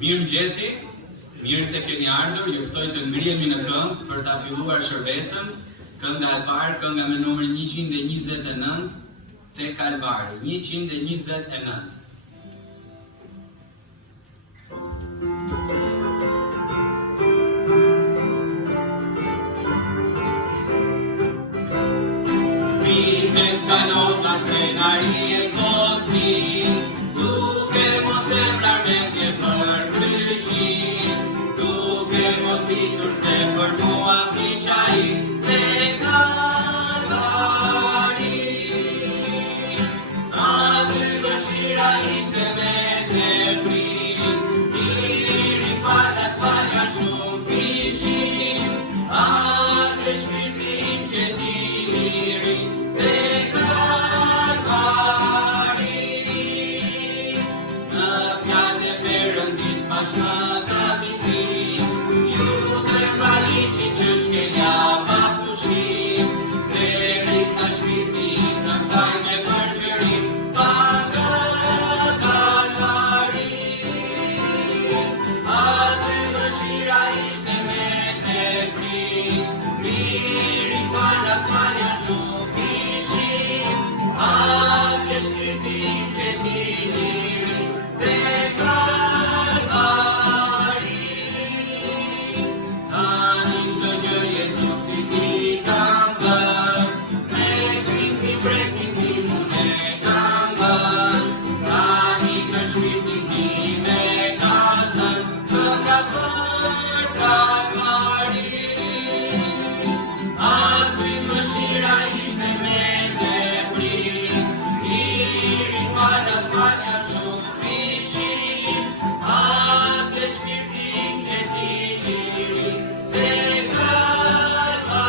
Mirëmëngjesi, mirë se keni ardhur, ju ftoj të ngrihemi në këngë për ta filluar shërbesën. Kënga e parë, kënga me numrin 129 te Kalvari, 129. Vitet kalon nga krenarie kosi, duke mos e mlarmendje për pryshin, duke mos ditur se për mua fiqa I te Kalvari. Aty dëshira ishte me teprin, diri falat faljan shumë fishin, atë shpirtin që ti liri te Kalvari. Në fjallë e Perëndis pashnata vitin, ju të mbaliqi që shkelja pa pushim, derisa shpirtin në ndaj me përgjërim pa të Kalvari. Aty mëshira ishte me teprin, miri falas faljan shumë fishin, atje shpirtin që ti liri te Kalvari. Tani çdo gjë Jezusi ti kam bërë, me gzim si prekin timun e kam bërë, tani ka shpirtin tim e ka zënë, kënga për Kalvari. Aty mëshira ishte me teprin, miri falas faljan shumë fishin, atje shpirtin që ti liri te Kalvari.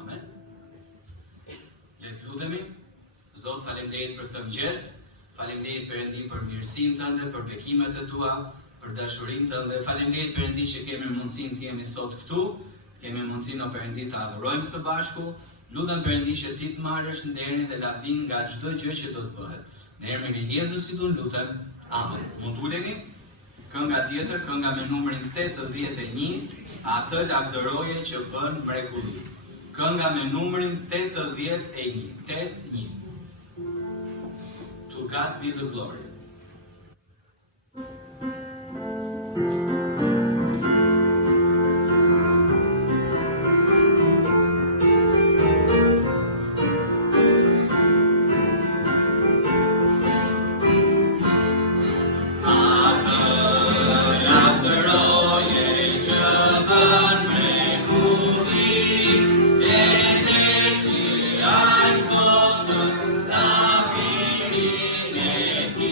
Amen. Le të lutemi. Zot, faleminderit për këtë mëngjes. Faleminderit Perëndi për mirësinë tënde, për bekimet e tua, për dashurinë tënde. Faleminderit Perëndi që kemi mundësinë të jemi sot këtu, kemi mundësinë o Perëndi të adhurojmë së bashku. Lutem Perëndi që ti të marrësh nderin dhe lavdin nga çdo gjë që do të bëhet. Në emrin e Jezusit unë lutem. Amen. Mund uleni? Kënga tjetër, kënga me numrin 81, atë lavdëroje që bën mrekulli. Kënga me numrin 81, 81. To God be the glory. Ti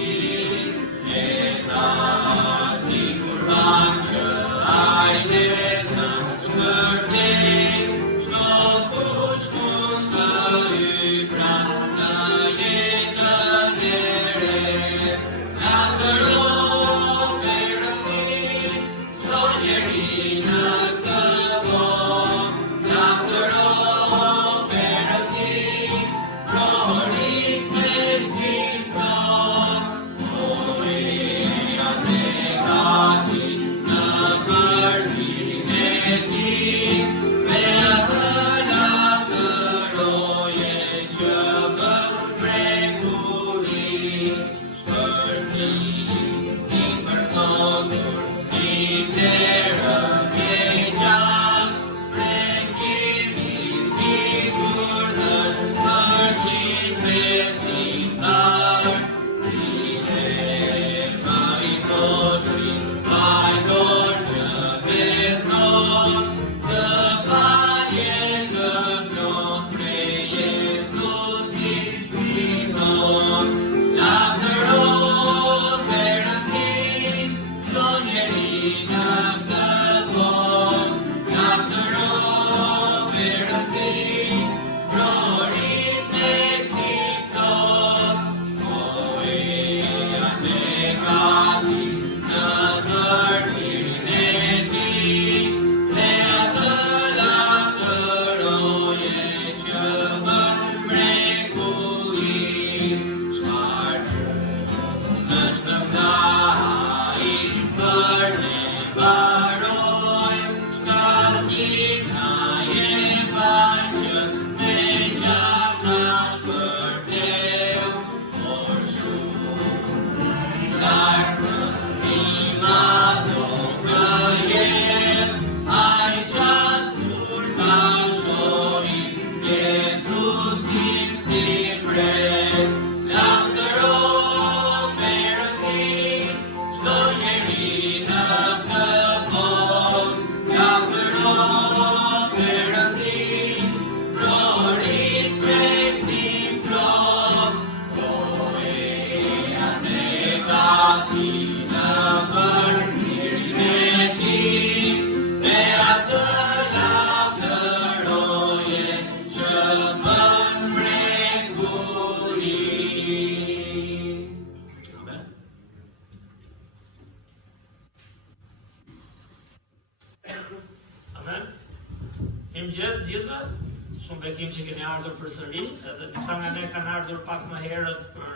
gjithë, shumë bekim që keni ardhur përsëri, edhe disa nga ne kanë ardhur pak më herët për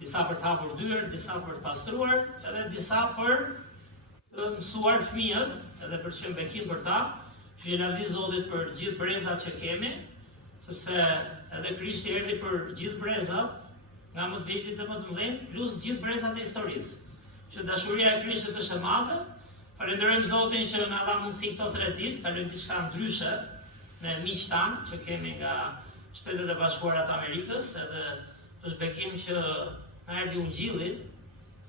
disa për të hapur dyer, disa për të pastruar, edhe disa për të mësuar fëmijët, edhe për të qenë bekim për ta, që lavdi Zotit për gjithë brezat që kemi, sepse edhe Krishti erdhi për gjithë brezat, nga më të vegjël të më të mëdhenj, plus gjithë brezat e historisë. Që dashuria e Krishtit është e madhe. Falenderojmë Zotin që na dha mundësi këto 3 ditë, kalojmë diçka ndryshe me miqtë tanë që kemi nga Shtetet e Bashkuara të Amerikës, edhe është bekim që na erdhi ungjilli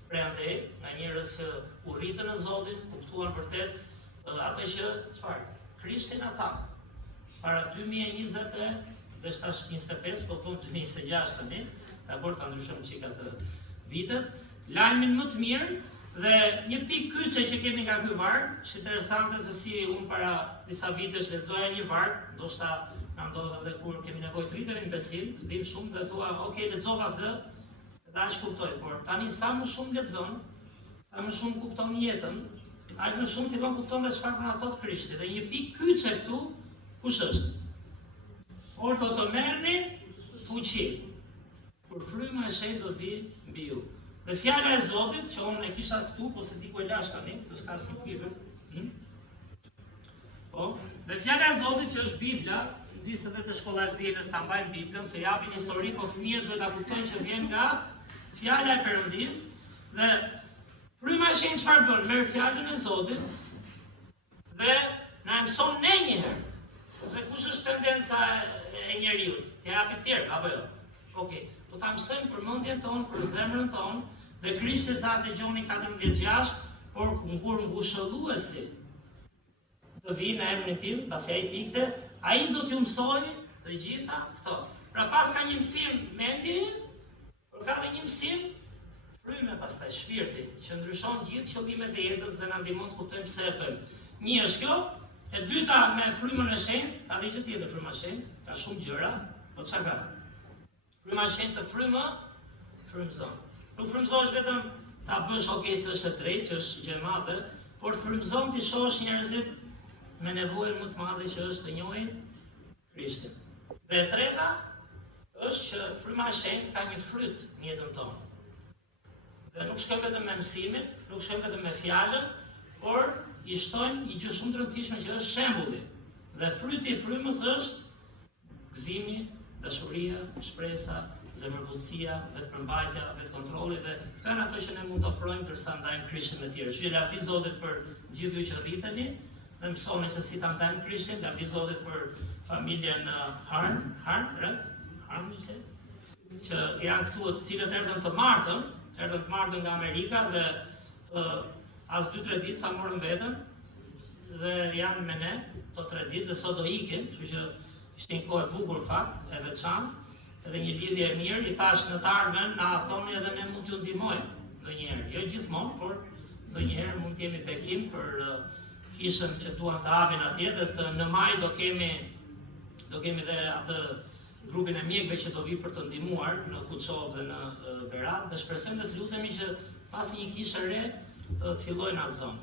prej andej, nga njerëz që u rritën në Zotin, kuptuan vërtet atë që çfarë Krishti na tha. Para 2020 dhe shtash 25, po tonë 2026 tani, dakor, ta ndryshojmë çika të vitet, lajmin më të mirë dhe një pikë kyçe që kemi nga ky varg, është interesante se si unë para disa vitesh lexoja një varg, ndoshta na ndodh edhe kur kemi nevojë të rritemi në besim, s'dim shumë dhe thua, ok, lexova këtë, dhe aq kuptoj, por tani sa më shumë lexon, sa më shumë kupton jetën, aq më shumë fillon kupton dhe çfarë na thot Krishti. Dhe një pikë kyçe këtu, kush është? Por do të merrni fuqi, kur fryma e shenjtë do të vijë mbi ju. Dhe fjala e Zotit, që unë e kisha këtu, po se ti ku e lash tani, do s'ka si Bibël. Po, dhe fjala e Zotit që është Bibla, nxisë edhe të shkollasdienës ta mbajnë Biblën, se japin histori, po fëmijët duhet ta kuptojnë që vjen nga fjala e Perëndis, dhe fryma e shenjtë çfarë bën? Merr fjalën e Zotit dhe na mëson ne një herë. Sepse kush është tendenca e njeriu? Të japi tjerë, apo jo? Okej. Do ta mësojmë për mendjen tonë, për zemrën tonë, dhe Krishti tha te Gjoni 14:6, por kur ngushëlluesi të vinë në emrin tim, pasi ai të ikte, ai do t'ju mësojë të gjitha këto. Pra pas ka një mësim mendje, por ka dhe një mësim fryme pastaj shpirti, që ndryshon gjithë qëllimet e jetës dhe na ndihmon të kuptojmë pse e bëjmë. Një është kjo, e dyta me frymën e shenjtë, ka dhe gjë tjetër fryma e shenjtë, ka shumë gjëra, po çka ka? Fryma e shenjtë të frymëzon. Nuk frymëzohesh vetëm ta bësh okay se është e drejtë, që është gjë e madhe, por frymëzon ti shohësh njerëzit me nevojën më të madhe që është të njohin Krishtin. Dhe e treta është që fryma e shenjtë ka një fryt në jetën tonë. Dhe nuk shkojmë vetëm me mësimin, nuk shkojmë vetëm me fjalën, por i shtojmë një gjë shumë të rëndësishme që është shembulli. Dhe fryti i frymës është gëzimi, dashuria, shpresa, zemërbullësia, vetëpërmbajtja, vetëkontrolli, dhe këto janë ato që ne mund të ofrojmë ndërsa ndajmë Krishtin me tjerë. Që lavdi Zotit për gjithë ju që rriteni dhe mësoni se si ta ndajmë Krishtin, lavdi Zotit për familjen Harn, që janë këtu të cilët erdhën të martën nga Amerika dhe as 2-3 ditë sa morën veten dhe janë me ne to 3 ditë dhe sot do ikin, kështu që ishte një kohë e bukur në fakt, e veçantë, edhe një lidhje e mirë. I thash në të ardhmen, na thoni edhe ne mund t'ju ndihmojmë ndonjëherë, jo gjithmonë, por ndonjëherë mund të jemi bekim për kishën që duan të hapin atje, dhe në maj do kemi dhe atë grupin e mjekëve që do vi për të ndihmuar në Kuçov dhe në Berat, dhe shpresojmë dhe të lutemi që pasi një kishë re të fillojnë atë zonë.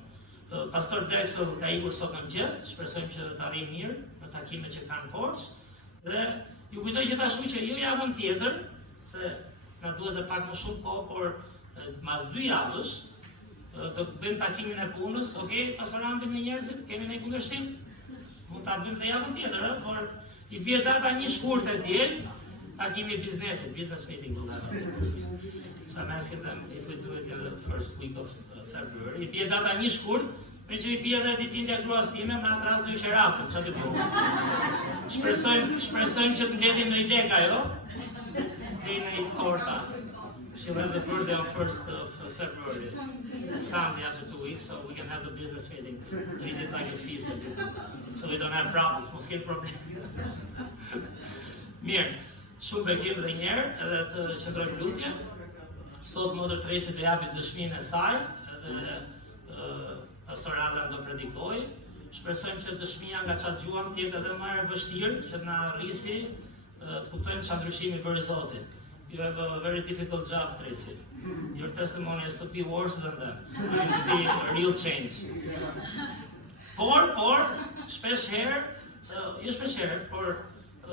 Pastor Drexel ka ikur sot në mëngjes, shpresojmë që të arrijë mirë në takimet që kanë Korç, dhe ju kujtoj gjithashtu që jo javën tjetër, se na duhet dhe pak më shumë kohë, por mas 2 javësh do të bëjmë takimin e punës. Okej, pastoranti me njerëzit, kemi ne kundërshtim? Mund ta bëjmë dhe javën tjetër, por i bie data 1 shkurt e diel, takimi i biznesit, business meeting do të thotë. So I'm asking them if we do it in the first week of February. I bie data 1 shkurt, me që i bie dhe ditëlindja e gruas time, me atë rast do i qerasim, çfarë të bëjmë? Shpresojmë që të mbledhim në lek ajo, dhe në torta. She'll have the birthday on 1st of February, Sunday after 2 weeks, so we can have the business meeting to treat it like a feast a bit, so we don't have problems, mos kemi problem. Mirë, shumë bekim dhe njerë, edhe të qëndrojmë lutje. Sot Mother Tracy do japi dëshminë e saj, edhe pastor Adam do predikoj. Shpresojmë që dëshmia nga çfarë dëgjuam të jetë edhe më e vështirë, që na rrisi të kuptojmë çfarë ndryshimi bëri Zoti. You have a very difficult job, Tracy. Your testimony is to be worse than them, so we can see a real change. Por, shpesh herë, jo shpeshherë, por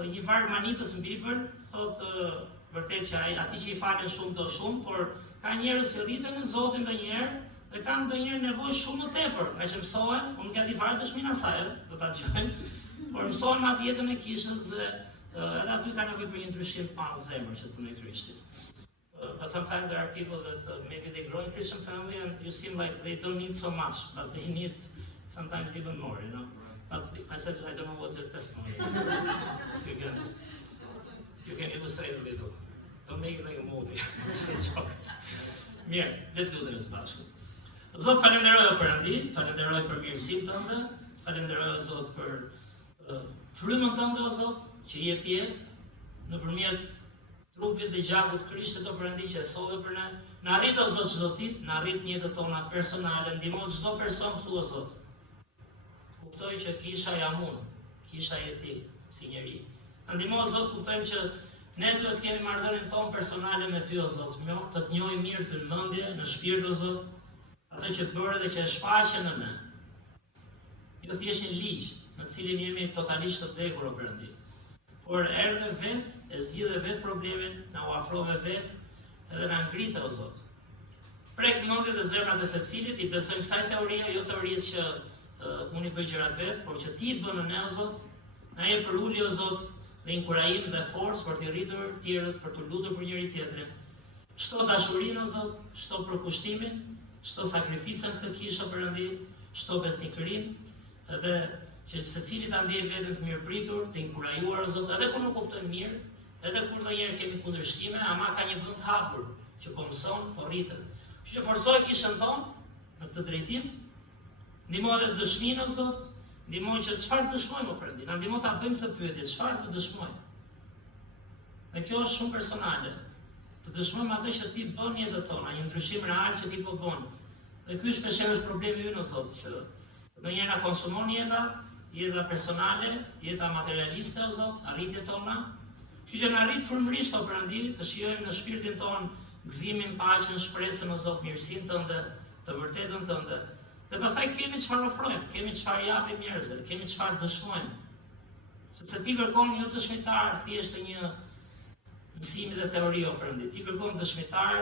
një varg manikës në Bibël thotë vërtet që ati që i falen shumë do shumë, por ka njerëz që rriten në Zotin ndonjëherë dhe kanë ndonjëherë nevojë shumë më tepër, nga që mësohen, unë nga di fare dëshminë asaj, do ta gjojnë, por mësohen me atë jetën e kishës dhe edhe aty ka nevojë për një ndryshim pa zemër që të punojë Krishti. But sometimes there are people that maybe they grow in Christian family and you seem like they don't need so much, but they need sometimes even more, you know. But I said, I don't know what your testimony is. You can illustrate a little. Don't make it like a movie. Mirë, le të lutemi së bashku. Zot, falenderoj Perëndi, falenderoj për mirësinë tënde, falenderoj Zot për frymën tënde, o Zot, që jep jetë nëpërmjet trupit dhe gjakut Krishtit, o Perëndi, që e solli për ne. Na arrit o Zot çdo ditë, na arrit në jetën tona personale, ndihmo çdo person këtu o Zot. Kuptoj që kisha jam unë, kisha je ti si njeri. Na ndihmo o Zot, kuptojmë që ne duhet të kemi marrëdhënien tonë personale me ty o Zot, të të njohim mirë ty në mendje, në shpirt o Zot, atë që bëre dhe që e shfaqe në ne. Jo thjesht një ligj në të cilin jemi totalisht të vdekur o Perëndi. Por erdhe vetë, e zgjidhe vetë problemin, na u afrove vetë edhe na ngrite o Zot. Prek mendjet dhe zemrat e secilit, i besojmë kësaj teorie, jo teorisë që unë i bëj gjërat vetë, por që ti i bën në ne o Zot, na jep për ulje o Zot, dhe inkurajim dhe forcë për të rritur tjerët, për të lutur për njëri tjetrin. Shto dashurinë o Zot, shto përkushtimin, shto sakrificën këtë kishë o Perëndi, shto besnikërinë edhe që secili ta ndjej veten të mirëpritur, të inkurajuar o Zot, edhe kur nuk kuptojmë mirë, edhe kur ndonjëherë kemi kundërshtime, ama ka një vend të hapur që po mëson, po rritet. Kështu që forcoj kishën tonë në këtë drejtim. Ndihmo edhe dëshminë o Zot, ndihmo që çfarë dëshmojmë o Perëndi, na ndihmo ta bëjmë këtë pyetje, çfarë të dëshmojmë. Dhe kjo është shumë personale. Të dëshmojmë atë që ti bën në jetën tonë, një ndryshim real që ti po bën. Dhe ky shpeshherë është problemi ynë o Zot, që ndonjëherë na konsumon jeta personale, jeta materialiste o Zot, arritjet tona. Kështu që na arrit frymërisht o Perëndi, të shijojmë në shpirtin ton gëzimin, paqen, shpresën o Zot, mirësinë tënde, të vërtetën tënde. Dhe pastaj kemi çfarë ofrojmë, kemi çfarë japim njerëzve, kemi çfarë dëshmojmë. Sepse ti kërkon jo dëshmitar thjesht një mësimi dhe teori o Perëndi, ti kërkon dëshmitar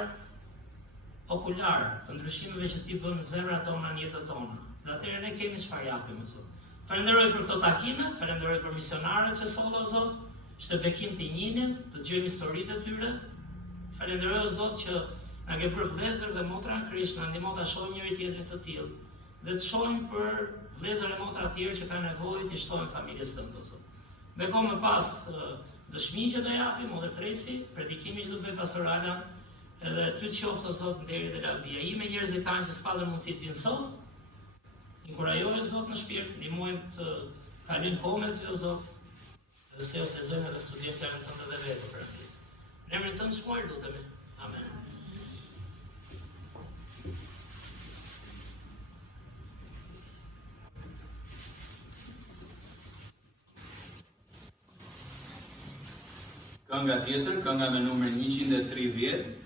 okular të ndryshimeve që ti bën në zemrat tona, në jetën tona. Dhe atëherë ne kemi çfarë japim o Zot. Falenderoj për këto takime, falenderoj për misionarët që sollë o Zot, që të bekim të njihnim, të dëgjojmë historitë e tyre. Falenderoj o Zot që na ke bërë vëllezër dhe motra në Krisht, na ndihmo ta shohim njëri tjetrin të tillë, dhe të shohim për vëllezër e motra të tjerë që kanë nevojë të shtohen familjes tënde o Zot. Beko më pas dëshminë që do japim, Motër Tresi, predikimin që do bëj pastor Alan, edhe ty të qoftë o Zot nderi dhe lavdia ime, njerëzit tanë që s'patën mundësi të vinë sot. Inkurajoj o Zot në shpirt, ndihmojmë të kalojmë kohë me ty o Zot, dhe pse u lexojmë dhe studiojmë fjalën tënde dhe vetë o Perëndi. Në emrin tënd shkruaj lutemi. Amen. Kënga tjetër, kënga me numër 130.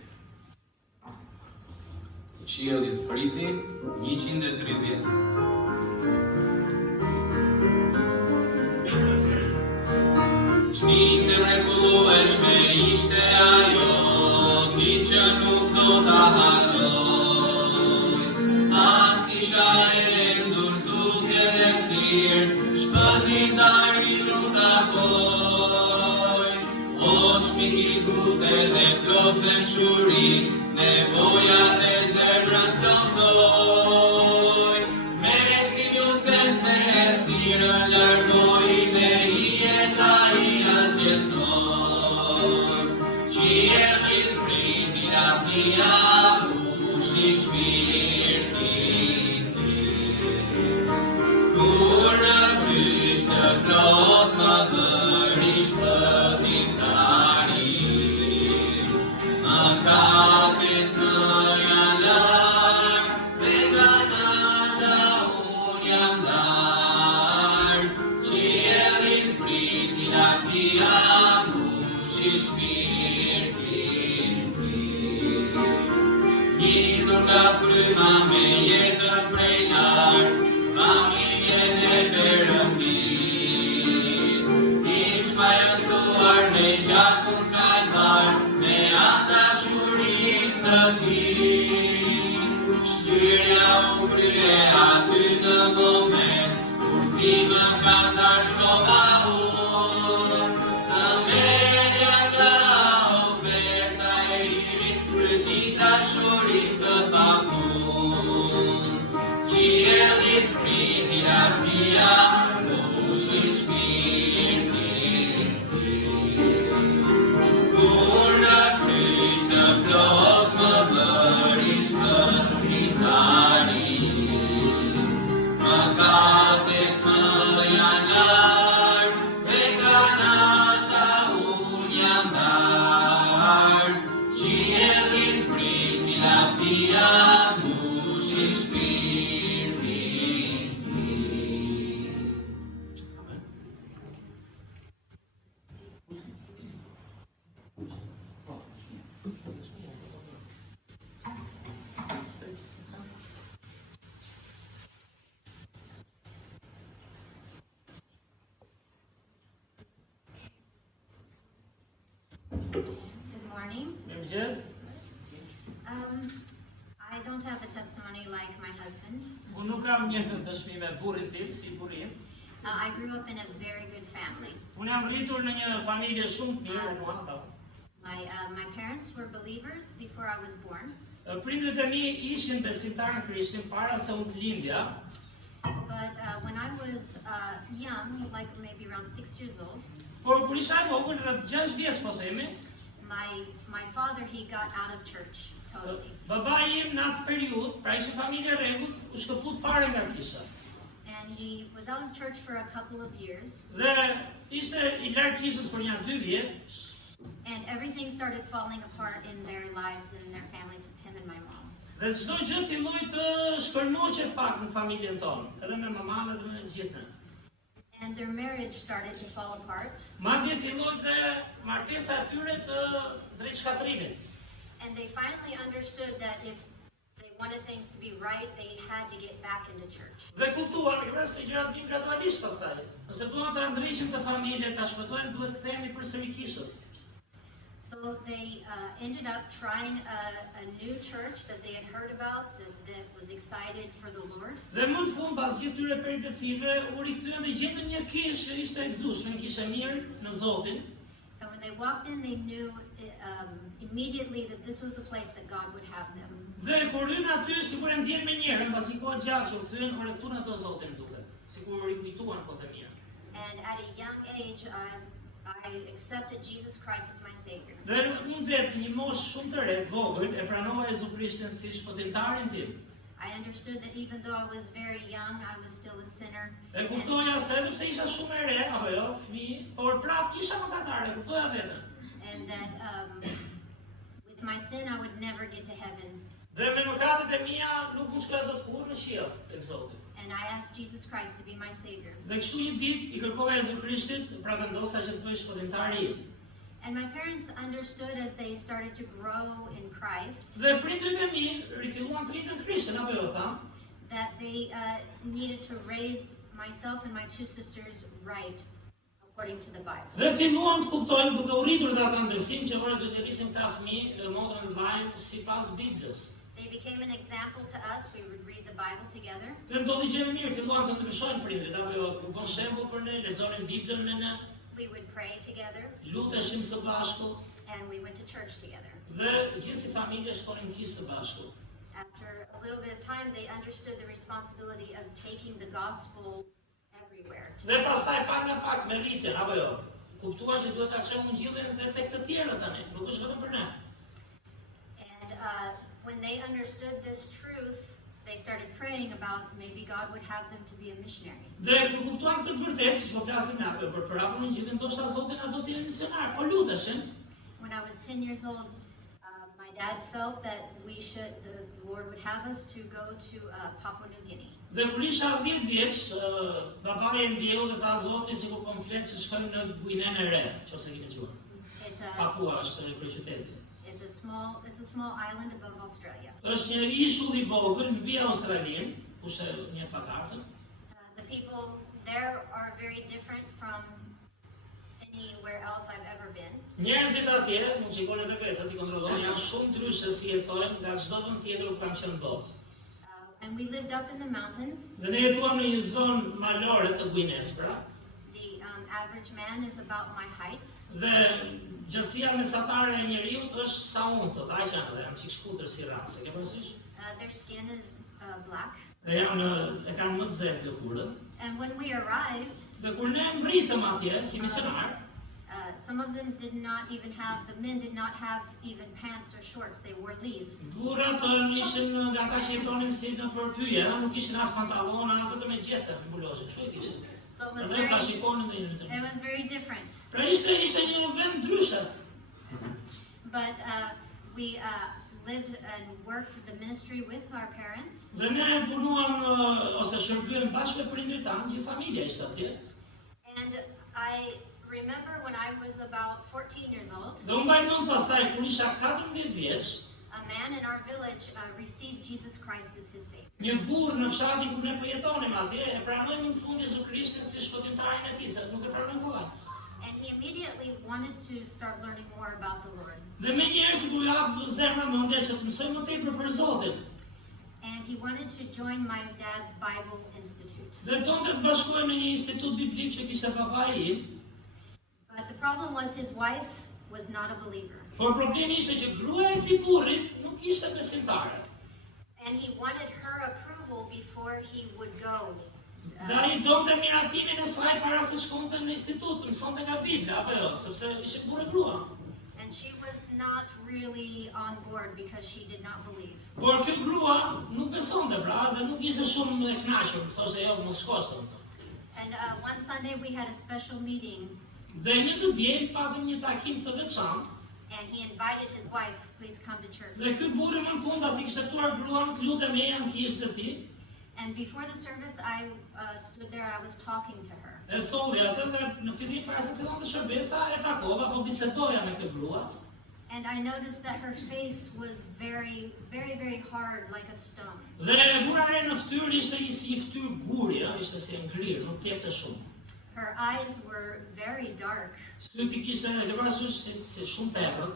Qielli zbriti, 130. Çminte mrekullueshme ishte ajo, ti që nuk do ta harroj. As isha endur duke lërsir, shpëtimtarin nuk takoj. O çmiki bute dhe plot dhe mshuri, nevojat e zemrës plotësoj. Me rëndësimin tem se errësirën largoj dhe jeta i asgjësoj. Qielli zbriti lavdia mbushi shpirtin tim. Kur në kryq të plot më bëri shpëtimtari, më kapet mëja larg, dhe nga nata unë jam larg. Qielli zbriti lavdia mbushi shpirtin tim. Njihtur nga fryma me jetën prej larg, familjen e Perëndis. Hyrja u krye aty në moment, kur si më ka ndarë shkova unë, të merja nga oferta e irit, fryti dashurisë pafund. Qielli spriti lartia, mushi shpirtin tim. Kur në kryq të plot më bëri shpëtimtari, mëkatet më janë lartë, dhe kanata unë jam ndarë. Qielli spriti lartia, mushi shpirtin tim. Good morning. Mirëmëngjes. I don't have a testimony like my husband. Unë nuk kam një dëshmi me burrin tim, si burrin. I grew up in a very good family. Unë jam rritur në një familje shumë të mirë, Ruanta. My parents were believers before I was born, Prindërit e mi ishin besimtarë në Krishtin para se unë të lindja, but when I was young, like maybe around 6 years old, por kur isha e vogël, rreth 6 vjeç po themi, my father, he got out of church totally. babai im në atë periudhë, pra ishte familje e rregullt, u shkëput fare nga kisha. And he was out of church for a couple of years, Dhe ishte I larg kishës për një 2 vjet, and everything started falling apart in their lives and their families, him and my mom. dhe çdo gjë filloi të shkërnoqet pak në familjen tonë, edhe me mamën edhe me gjithë. And their marriage started to fall apart. Madje filloi dhe martesa e tyre të drejtshkatrimit. And they finally understood that if they wanted things to be right, they had to get back into church. Dhe kuptuan se gjërat vinë gradualisht pastaj. Nëse duan ta ndriqin të familje, ta shpëtojnë, duhet kthehemi përsëri kishës. So they ended up trying a new church that they had heard about that was excited for the Lord. Dhe më në fund, pas gjithë tyre peripecive, u rikthyen dhe gjetën një kishë që ishte e gëzueshme, një kishë e mirë në Zotin. And when they walked in, they knew immediately that this was the place that God would have them. Dhe kur hyn aty, sikur e ndjen me njëherë, pasi kohë gjatë që u kthyen, ore këtu në ato Zotin duket. Sikur u rikujtuan kohët e mira. And at a young age, I accepted Jesus Christ as my Savior. Dhe unë vetë një moshë shumë të re, vogël, e pranova Jezu Krishtin si shpëtimtarin tim. I understood that even though I was very young, I was still a sinner. E kuptoja se edhe pse isha shumë e re, apo jo, fëmijë, por prap isha mëkatar, e kuptoja veten. And that with my sin, I would never get to heaven. Dhe me mëkatet e mia nuk mund shkoja dot kurrë në qiell tek Zoti. And I asked Jesus Christ to be my Savior. Dhe kështu një ditë I kërkova Jezu Krishtit, pra vendosa që të bëj shpëtimtari im. And my parents understood as they started to grow in Christ Dhe prindrit e mi rifilluan të rritën Krishtin, apo jo tham, that they needed to raise myself and my two sisters right according to the Bible. dhe filluan të kuptojnë duke u rritur dhe ata në besim që ora duhet të rrisim këta fëmijë motrën dhe vllajën sipas Biblës. They became an example to us. We would read the Bible together. Dhe ndodhi gjë e mirë, filluan të ndryshojnë prindrit, apo jo, u bën shembull për ne, lexonin Biblën me ne, We would pray together, luteshim së bashku, and we went to church together. dhe gjithë si familje shkonin kishë së bashku. After a little bit of time, they understood the responsibility of taking the gospel everywhere. Dhe pastaj pak nga pak me rritjen, apo jo, kuptuan që duhet ta çojmë ungjillin edhe tek të tjerë tani, nuk është vetëm për ne. And when they understood this truth, they started praying about maybe God would have them to be a missionary. Dhe kur kuptuan këtë të vërtetë, siç po flasim ne apo për hapur ungjillin, ndoshta Zoti na do të jemi misionar, po luteshin. When I was 10 years old, my dad felt that the Lord would have us to go to Papua New Guinea. Dhe kur isha 10 vjeç, babai e ndjeu dhe tha Zoti sikur po më flet që shkojmë në Guinenë e Re, nëse keni dëgjuar. Papua është kryeqyteti. It's a small island above Australia. Është një ishull I vogël mbi Australinë, kush e njeh pa kartën. The people there are very different from anywhere else I've ever been. Njerëzit atje, mund shikoni edhe vetë, I kontrolloni, janë shumë ndryshe si jetojnë nga çdo vend tjetër ku kam qenë në botë. And we lived up in the mountains. Dhe ne jetuam në një zonë malore të Guines, pra. The average man is about my height. Dhe gjatësia mesatare e njeriut është sa unë, thot, aq janë çik shkutër si rancë, ke parasysh? Their skin is black. Dhe e kanë më të zezë lëkurën. And when we arrived, Dhe kur ne mbritëm atje si misionar, some of them did not even have, the men did not have even pants or shorts, they wore leaves. burrat ishin nga ata që jetonin si në përpyje, nuk ishin as pantallona, vetëm me gjethe, mbuloshin, kështu e kishin. So it was Dhe ta very, shikonin dhe një it was very different. Pra ishte një vend ndryshe. But we lived and worked the ministry with our parents. Dhe ne punuam ose shërbyem bashkë me prindrit tanë, gjithë familja ishte atje. And I remember when I was about 14 years old, Dhe unë mbaj mend pastaj kur isha 14 vjeç, a man in our village received Jesus Christ as his Savior. një burr në fshatin ku ne po jetonim atje, e pranoi në fund Jezu Krishtin si shpëtimtarin e tij, se nuk e pranoi kollaj. And he immediately wanted to start learning more about the Lord. Dhe me njerë si kur jap zemra mendja që të mësoj më tepër për Zotin. And he wanted to join my dad's Bible Institute. Dhe donte të bashkohej në një institut biblik që kishte babai im, But the problem was his wife was not a believer. por problemi ishte që gruaja e këtij burrit nuk ishte besimtare. And he wanted her approval before he would go. Dhe ai donte miratimin e saj para se shkonte në institut, mësonte nga Bibla apo jo, sepse ishin burrë grua. And she was not really on board because she did not believe. Por kjo grua nuk besonte pra dhe nuk ishte shumë e kënaqur, thoshte jo, mos shkosh domethënë. And one Sunday we had a special meeting, Dhe një të diel patëm një takim të veçantë. and he invited his wife, please come to church. Dhe ky burrë më në fund pasi kishte ftuar gruan, të lutem leja në kishë të tij. And before the service, I stood there, I was talking to her. E solli atë dhe në fillim para se fillonte shërbesa e takova, po bisedoja me këtë grua. And I noticed that her face was very, very, very hard, like a stone. Dhe e vura re në fytyrë ishte si një fytyrë guri, ishte si e ngrirë, nuk t'jepte shumë. Her eyes were very dark. Syti kishte ke parasysh si shumë terrët.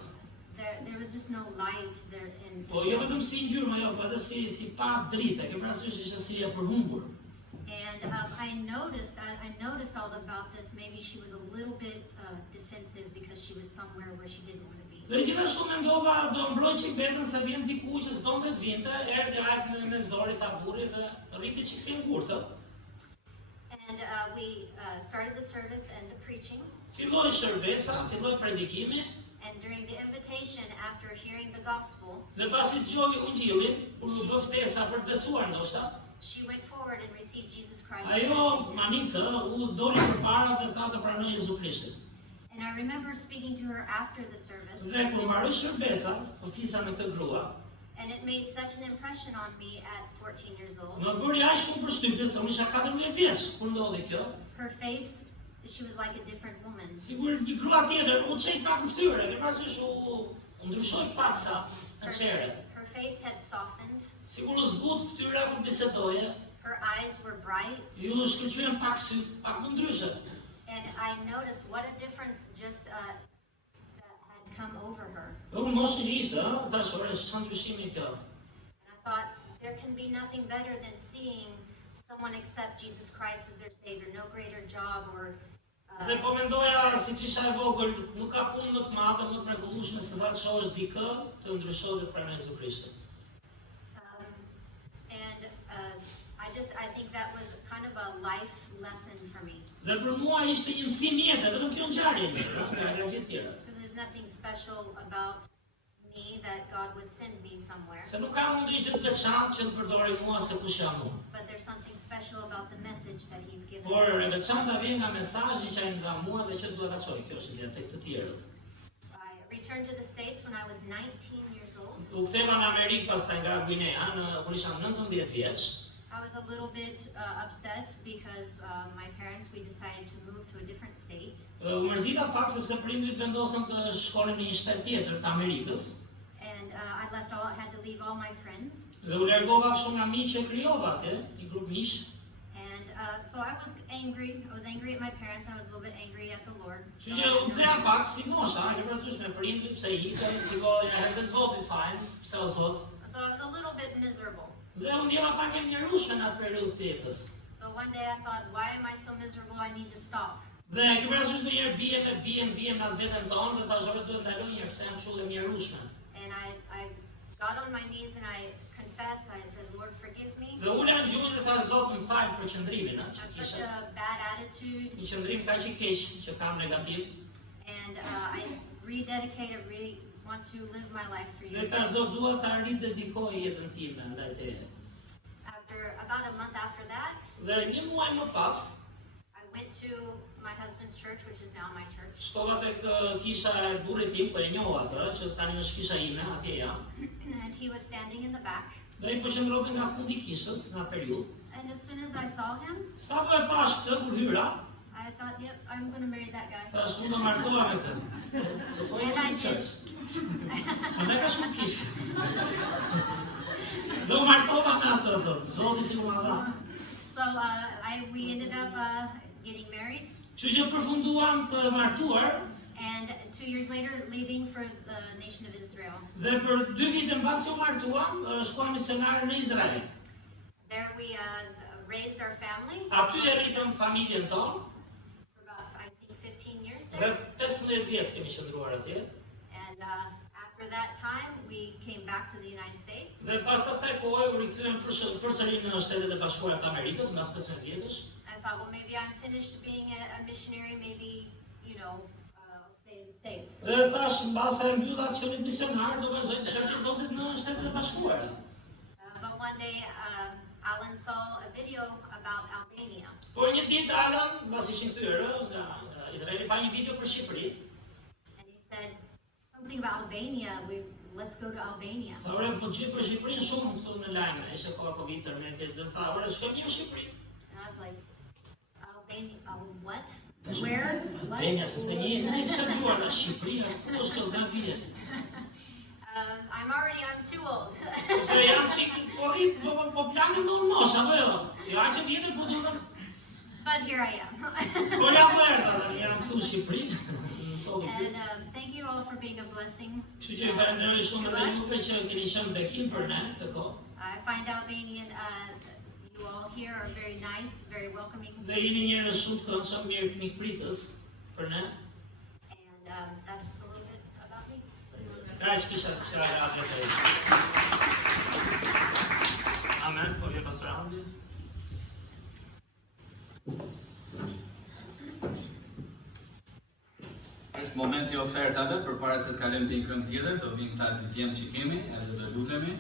There was just no light there in. Po jo vetëm si ngjyrë, jo, po edhe si pa dritë, ke parasysh ishte si e përhumbur. And I noticed all about this. Maybe she was a little bit defensive because she was somewhere where she didn't want to be. Dhe gjithashtu mendova do mbroj çik veten se vjen diku që s'donte të vinte, erdhi ai me zori ta burri dhe rriti çik si ngurtë. And we started the service and the preaching. Filloi shërbesa, filloi predikimi, And during the invitation, after hearing the gospel, dhe pasi dëgjoi ungjillin, kur u bë ftesa për të besuar ndoshta, she went forward and received Jesus Christ as her ajo Savior. manica u doli përpara dhe tha të pranoj Jezu Krishtin. And I remember speaking to her after the service, Dhe kur mbaroi shërbesa, po flisa me këtë grua, and it made such an impression on me at 14 years old. më bëri aq shumë përshtypje se unë isha 14 vjeç kur ndodhi kjo. Her face, she was like a different woman. Sigur një grua tjetër u çej pak në fytyrë, ke parasysh u ndryshoi paksa në çere. Her face had softened. Sigur u zbut fytyra kur bisedoje, Her eyes were bright. ju shkëlqyen pak syt, pak më ndryshe. And I noticed what a difference just that had come over her. Unë moshë ishte, thash, ore, ç'a ndryshimi kjo? And I thought, there can be nothing better than seeing someone accept Jesus Christ as their Savior. No greater job or Dhe po mendoja, siç isha e vogël, nuk ka punë më të madhe, më të mrekullueshme se sa të shohësh dikë të ndryshohet dhe të pranojë Jezu Krishtin. and I think that was kind of a life lesson for me. Dhe për mua ishte një mësim jetë, vetëm kjo ngjarje nga gjithë tjerat. Because there's nothing special about me that God would send me somewhere. Se nuk ka mundri gjë të veçantë që të përdori mua se kush jam unë. But there's something special about the message that He's given Por us. e veçanta vjen nga mesazhi që ai më dha mua dhe që duhet ta çoj. Kjo është ide tek të tjerët. I returned to the States when I was 19 years old. U ktheva në Amerikë pastaj nga Guinea, kur isha 19 vjeç. I was a little bit upset because my parents, we decided to move to a different state. U mërzita pak sepse prindrit vendosën të shkonin në një shtet tjetër të Amerikës. And I had to leave all my friends. Dhe u largova shumë nga miq që krijova atje, një grup miq. And so I was angry. I was angry at my parents. I was a little bit angry at the Lord. Që që u nxeha pak si mosha, e përgjithësisht me prindrit pse i ikën, filloi e hedhë Zotit fajin, pse o Zot. So I was a little bit miserable. Dhe unë ndjeva pak e mjerueshme në atë periudhë të jetës. So one day I thought, why am I so miserable? I need to stop. Dhe kem parasysh ndonjëherë biem në atë veten tonë dhe thashë duhet ndaloj një herë pse jam kështu e mjerueshme. And I got on my knees and I confessed. I said, Lord, forgive me. Dhe ula në gjuhën dhe thash Zot më fal për qëndrimin, I had such a bad attitude. një qëndrim kaq i keq që kam negativ. And I rededicated, want to live my life for Dhe you. thash Zot dua ta ridedikoj jetën time ndaj teje. After about a month after that, Dhe një muaj më pas, I went to my husband's church, which is now my church. shkova tek kisha e burrit tim, po e njoh atë, që tani është kisha ime, atje jam. And he was standing in the back. Dhe I po qëndronte nga fundi i kishës në atë periudhë. And as soon as I saw him, Sa po e pash këtë kur hyra, I thought, yep, I'm going to marry that guy. thash unë do martoha me këtë. And I did. Andaj ka shumë kishë. Dhe u martova me atë, thotë, Zoti si u ma dha. So we ended up getting married. Kështu që përfunduam të martuar And 2 years later, leaving for the nation of Israel. dhe për 2 vite mbasi u martuam, shkuam misionar në Izrael. There we raised our family Aty e rritëm familjen tonë, for about, I think, 15 years there. rreth 15 vjet kemi qëndruar atje. And after that time, we came back to the United States. Dhe pas asaj kohe u rikthyem përsëri në Shtetet e Bashkuara të Amerikës, mbas 15 vjetësh. I thought, well, maybe I'm finished being a missionary. Maybe, I'll stay in the States. Dhe thash, mbas e mbylla qenit misionar, do vazhdoj të shërbej Zotit në Shtetet e Bashkuara. But one day, Alan saw a video about Albania. Por një ditë Alan, mbas ishin kthyer nga Izraeli, pa një video për Shqipëri. And he said something about Albania. Let's go to Albania. Tha, ore, po gjej për Shqipërinë shumë këtu në lajme, ishte koha Covid, internetit, dhe tha, ore, shkojmë në Shqipëri. And I was like, Albania, what? Where? What? Albania, se një kisha dëgjuar në Shqipëri, ku është kjo gabi? I'm too old. Sepse jam çik, po planim të mosh, apo jo? Jo aq e vjetër, po duhet. But here I am. Po jam erdha, jam këtu në Shqipëri. And thank you all for being a blessing. Kështu që falenderoj shumë edhe juve që keni qenë bekim për ne këtë kohë. I find Albanian, you all here are very nice, very welcoming. Dhe jeni njerëz shumë të këndshëm, mirë mikpritës për ne. And that's just a little bit about me. Kaq kisha të shkruaj atë të. Amen, po vjen pastor Andi. Është momenti I ofertave, përpara se të kalojmë te një këngë tjetër, do vinë këta dy djem që kemi, edhe do lutemi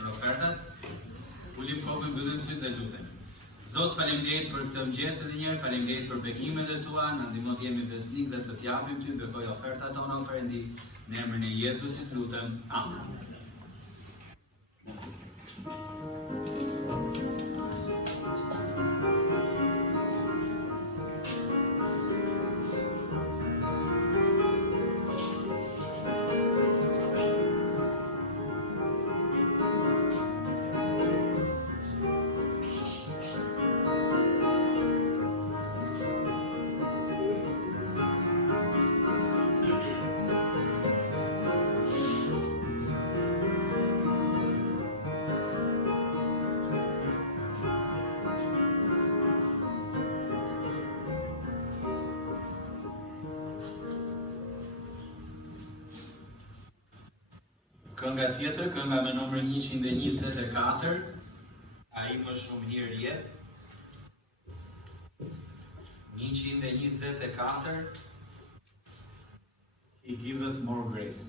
për ofertat. Ulim kokën, mbyllim sytë dhe lutemi. Zot, faleminderit për këtë mëngjes edhe një herë, faleminderit për bekimet e tua, na ndihmo të jemi besnik dhe të t'japim ty bekoj ofertat tona o Perëndi, në emrin e Jezusit lutem. Amen. Kënga tjetër, kënga me numrin 124, ai më shumë hirë jet. 124, He giveth more grace.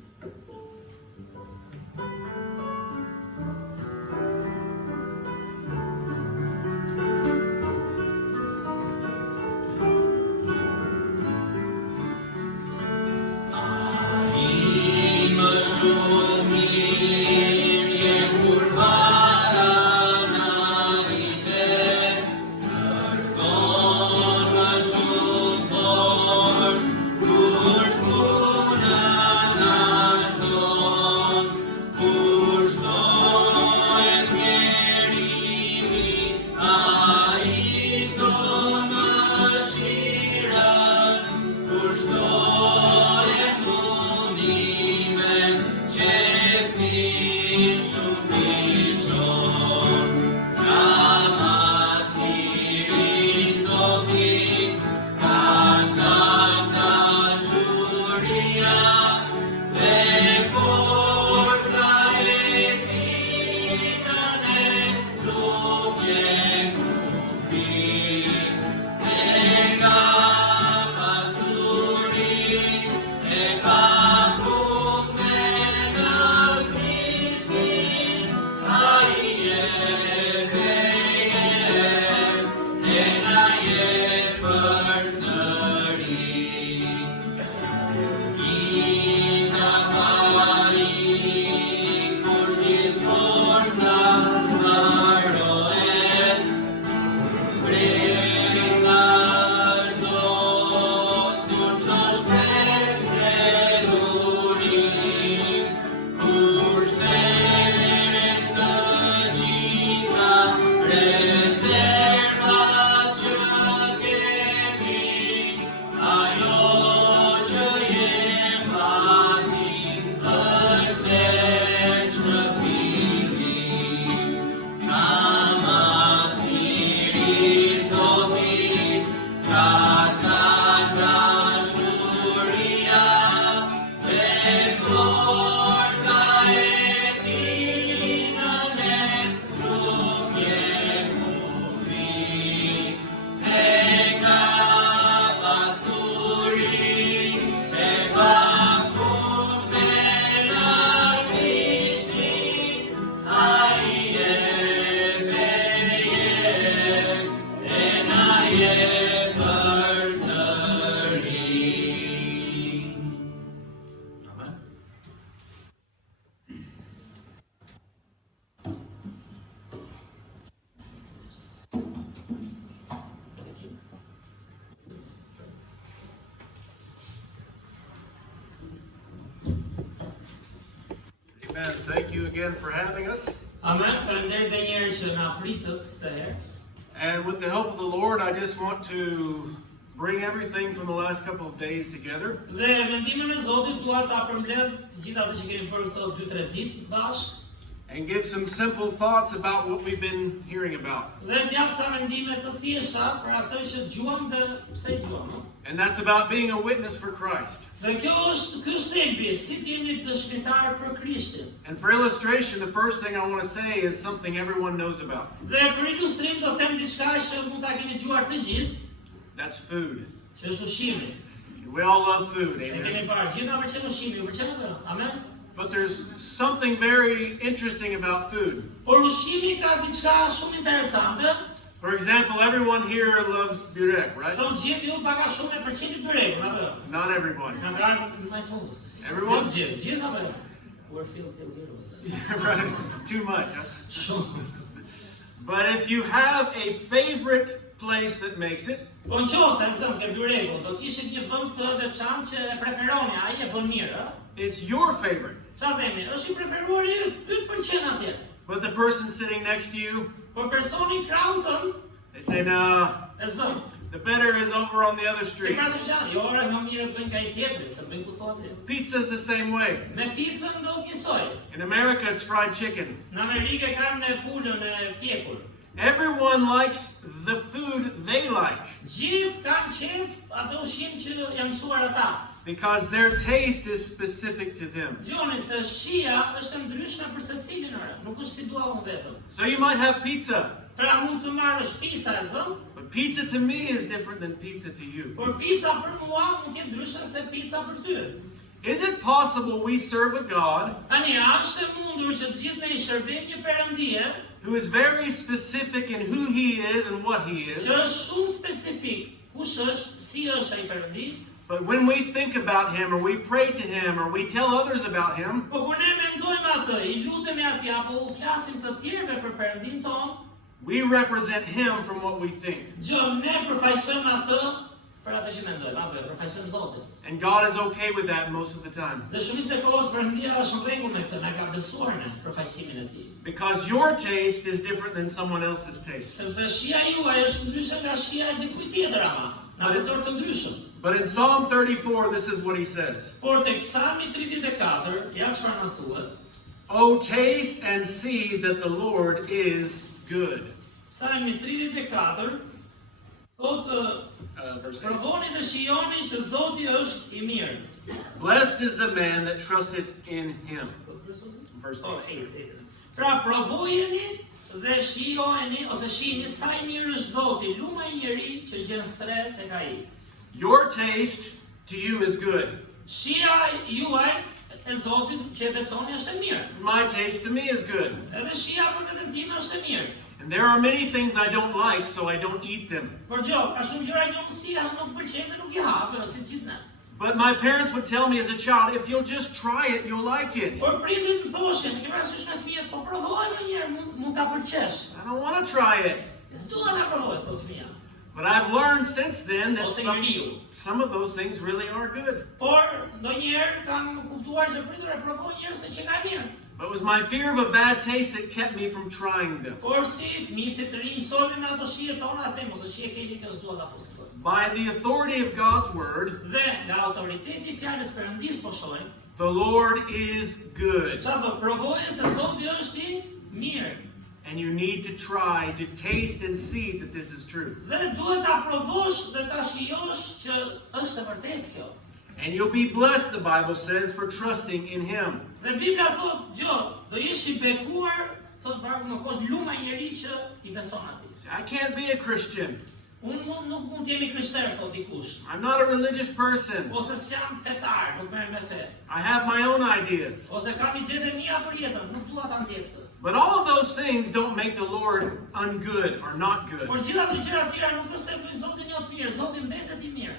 Che Amen. Thank you again for having us. Amen. Faleminderit edhe një herë që na pritët këtë herë. And with the help of the Lord, I just want to bring everything from the last couple of days together. Dhe mendimin e Zotit dua ta përmbledh gjithë ato që kemi bërë këto 2-3 ditë bashkë. And give some simple thoughts about what we've been hearing about. Dhe t'jap ca mendime të thjeshta për atë që dëgjuam dhe pse dëgjuam, no? And that's about being a witness for Christ. Dhe ky është thelbi, si të jemi dëshmitar për Krishtin. And for illustration, the first thing I want to say is something everyone knows about. Dhe për ilustrim do them diçka që mund ta keni dëgjuar të gjithë, That's food. që është ushqimi. We all love food, E amen? keni parë, gjithë na pëlqen ushqimi, ju pëlqen apo? Amen. But there's something very interesting about food. Por ushqimi ka diçka shumë interesante. For example, everyone here loves burek, right? Shumë gjithë ju pak a shumë e pëlqeni byrekun, apo? Not everybody. Na kanë më të humbës. Everyone? Gjithë apo? We're feeling a little bit. Right? Too much, huh? Shumë. But if you have a favorite place that makes it, Po nëse zëm të byrekun, do kishit një vend të veçantë që e preferoni, ai e bën mirë, ë? it's your favorite. Çfarë themi? Është i preferuar i yt, ty të pëlqen atje. But the person sitting next to you, Por personi krahun tënd, they say, no, e zëm. the better is over on the other Ti street. pra të shanë, jo, ore, më mirë bëjnë nga i tjetri, se bëjnë ku thotë. Pizza's the same way. Me picën do t'jësoj. In America, it's fried chicken. Në Amerikë kanë me pulën e pjekur. Everyone likes the food they like Gjithë kanë qef ato ushqim që janë mësuar ata. because their taste is specific to them. Gjoni se shija është e ndryshme për secilin, ore, nuk është si dua unë vetëm. So you might have pizza, Pra mund të marrësh pica e zëm, but pizza to me is different than pizza to you. por pica për mua mund të jetë ndryshe se pica për ty. Is it possible we serve a God Tani, a është e mundur që të gjithë ne i shërbejmë një perëndie who is very specific in who he is and what he is? që është shumë specifik, kush është, si është ai perëndi, But when we think about him, or we pray to him, or we tell others about him, po kur ne mendojmë atë, i lutemi atij apo u flasim të tjerëve për perëndin ton, we represent him from what we think. gjë ne përfaqësojmë atë për atë që mendojmë, apo e përfaqësojmë Zotin. And God is okay with that most of the time. Dhe shumicë e kohës perëndia është në rregull me këtë, na ka besuar në përfaqësimin e tij. Because your taste is different than someone else's taste. Sepse shija juaj është ndryshe nga shija e dikujt tjetër ama, në autor të ndryshëm. But in Psalm 34, this is what he says. Por tek Psalmi 34, ja çfarë na thuhet? Oh, taste and see that the Lord is good. Psalmi 34 thotë Verse 8. provoni dhe shijoni që Zoti është i mirë. Blessed is the man that trusteth in him. Verse 8. Oh, 8. Pra provojeni dhe shijoni ose shihni sa i mirë është Zoti, lumej njeri që gjen stre tek ai. Your taste to you is good. Shija juaj e Zotit që e besoni është e mirë. My taste to me is good. Edhe shija për veten time është e mirë. And there are many things I don't like, so I don't eat them. Por gjë, ka shumë gjëra që mësia nuk pëlqejnë dhe nuk i hap, ose gjithë ne. But my parents would tell me as a child, if you'll just try it, you'll like it. Por prindrit më thoshin, i parasysh në fëmijët, po provoj më njëherë, mund ta pëlqesh. I don't want to try it. S'dua ta provoj, thot fëmia. But I've learned since then that Ose njeriu. some of those things really are good. Por ndonjëherë kam kuptuar që prindur e provoj njëherë se që ka e mirë. But it was my fear of a bad taste that kept me from trying them. Por si fëmijë si të rinj mësojmë me ato shije tona, them ose shije keqe që s'dua ta fusë. By the authority of God's word, Dhe nga autoriteti i fjalës Perëndis po shohim, the Lord is good. çfarë do provojë se Zoti është i mirë. And you need to try to taste and see that this is true. Dhe duhet ta provosh dhe ta shijosh që është e vërtetë kjo. And you'll be blessed, the Bible says, for trusting in him. Dhe Bibla thot, gjë, do jesh i bekuar, thot vargu më poshtë luma njeri që i beson atij. I can't be a Christian. Unë nuk mund të jemi krishterë, thot dikush. I'm not a religious person. Ose s'jam fetar, nuk merrem me fe. I have my own ideas. Ose kam idetë e mia për jetën, nuk dua ta ndjek këtë. But all of those things don't make the Lord ungood or not good. Por gjitha ato gjëra të tjera nuk është se bëj Zoti një të mirë, Zoti mbetet i mirë.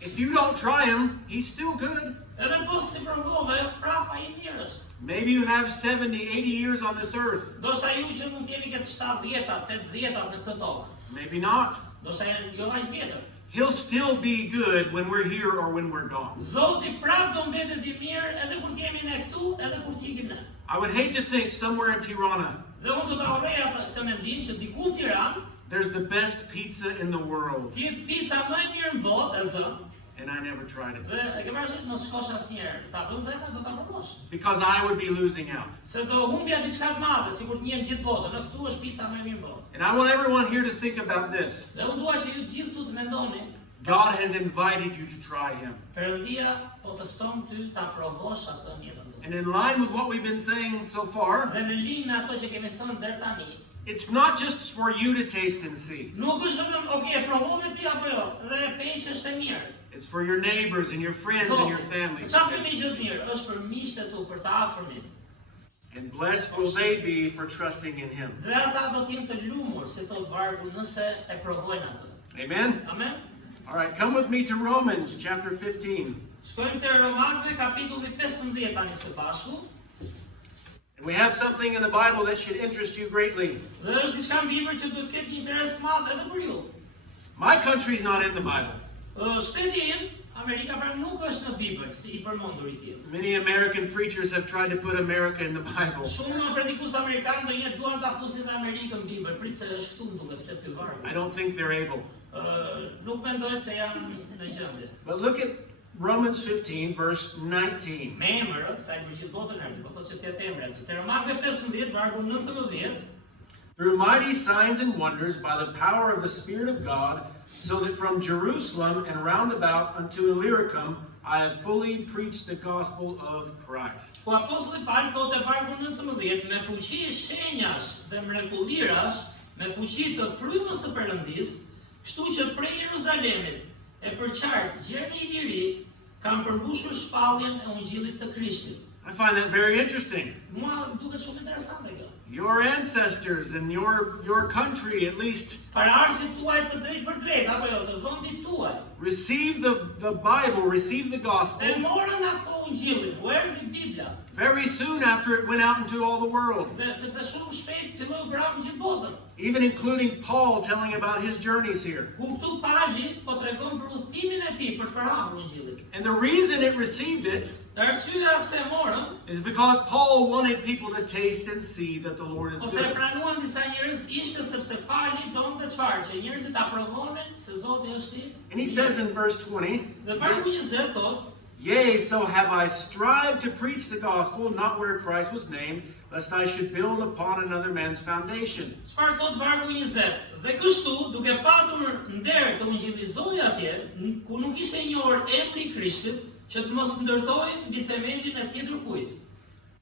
If you don't try him, he's still good. Edhe po si provove, prapa i mirë është. Maybe you have 70, 80 years on this earth. Do shta ju që mund t'jeni këtë 70-at, 80-at në këtë tokë. Maybe not. Do shta janë jo aq vjetër. He'll still be good when we're here or when we're gone. Zoti prap do mbetet I mirë edhe kur t'jemi ne këtu, edhe kur t'ikim ne. I would hate to think somewhere in Tirana Dhe unë do ta urreja këtë mendim që diku në Tiranë there's the best pizza in the world, t'jetë pica më e mirë në botë, e zë, and I never tried it dhe e ke parasysh mos shkosh asnjëherë. Ta bën zemra do ta provosh. because I would be losing out. Se do humbja diçka të madhe, sikur të njem gjithë botën. Në këtu është pica më e mirë në botë. And I want everyone here to think about this. Dhe unë dua që ju gjithë këtu të mendoni, God has invited you to try Him. Perëndia po të fton ty ta provosh atë në jetën tënde. And in line with what we've been saying so far, Dhe në linjë me ato që kemi thënë deri tani, it's not just for you to taste and see. nuk është vetëm, okay, provove ti apo jo, dhe peqë është e mirë. It's for your neighbors and your friends and your family. Çfarë për miqtë të mirë? Është për miqtë tu, për të afërmit. And blessed will they be for trusting in Him. Dhe ata do të jenë të lumur se të vargu nëse e provojnë atë. Amen? Amen? All right, come with me to Romans chapter 15. Shkojmë te Romakëve kapitulli 15 tani së bashku. And we have something in the Bible that should interest you greatly. Dhe është diçka në Bibël që duhet të ketë një interes të madh edhe për ju. My country's not in the Bible. Shteti im, Amerika pra nuk është në Bibël, si I përmendur I tij. Many American preachers have tried to put America in the Bible. Shumë predikues amerikanë ndonjëherë duan ta fusin Amerikën në Bibël, prit se është këtu, më duket flet ky vargu. I don't think they're able. Nuk mendoj se janë në gjendje. But look at Romans 15, verse 19. Me emër, sa I përgjigj botën e po thotë se të jetë emër. Te Romakëve 15 vargu 19. Through mighty signs and wonders by the power of the Spirit of God, so that from Jerusalem and round about unto Illyricum I have fully preached the gospel of Christ. Po apostulli Paul thotë vargu 19, me fuqi shenjash dhe mrekullirash, me fuqi të frymës së Perëndis, kështu që prej Jeruzalemit e përqartë gjermi I liri kanë përmbushur shpalljen e ungjillit të Krishtit. I find that very interesting. Mua duket shumë interesante kjo. Your ancestors and your country, at least, Pararësit tuaj të drejtë për drejtë, apo jo, të vendit tuaj, receive the Bible, receive the gospel e morën atë ungjillin, u erdhi Bibla, very soon after it went out into all the world. dhe sepse shumë shpejt filloi vrapë gjithë botën. Even including Paul telling about his journeys here. Ku këtu Pali po tregon për udhëtimin e tij për të parahapur ungjillin. And the reason it received it Arsyeja pse e morën, is because Paul wanted people to taste and see that the Lord is ose e good. pranuan disa njerëz, ishte sepse Pali donte çfarë? Që njerëzit ta provonin se Zoti është I. And he says in verse 20, Dhe vargu 20 thotë, Yea, so have I strived to preach the gospel, not where Christ was named, lest I should build upon another man's foundation. çfarë thot vargu 20? Dhe kështu, duke patur nder të ungjillizoj atje, ku nuk ishte njohur emri I Krishtit, që të mos ndërtojë mbi themelin e tjetër kujt.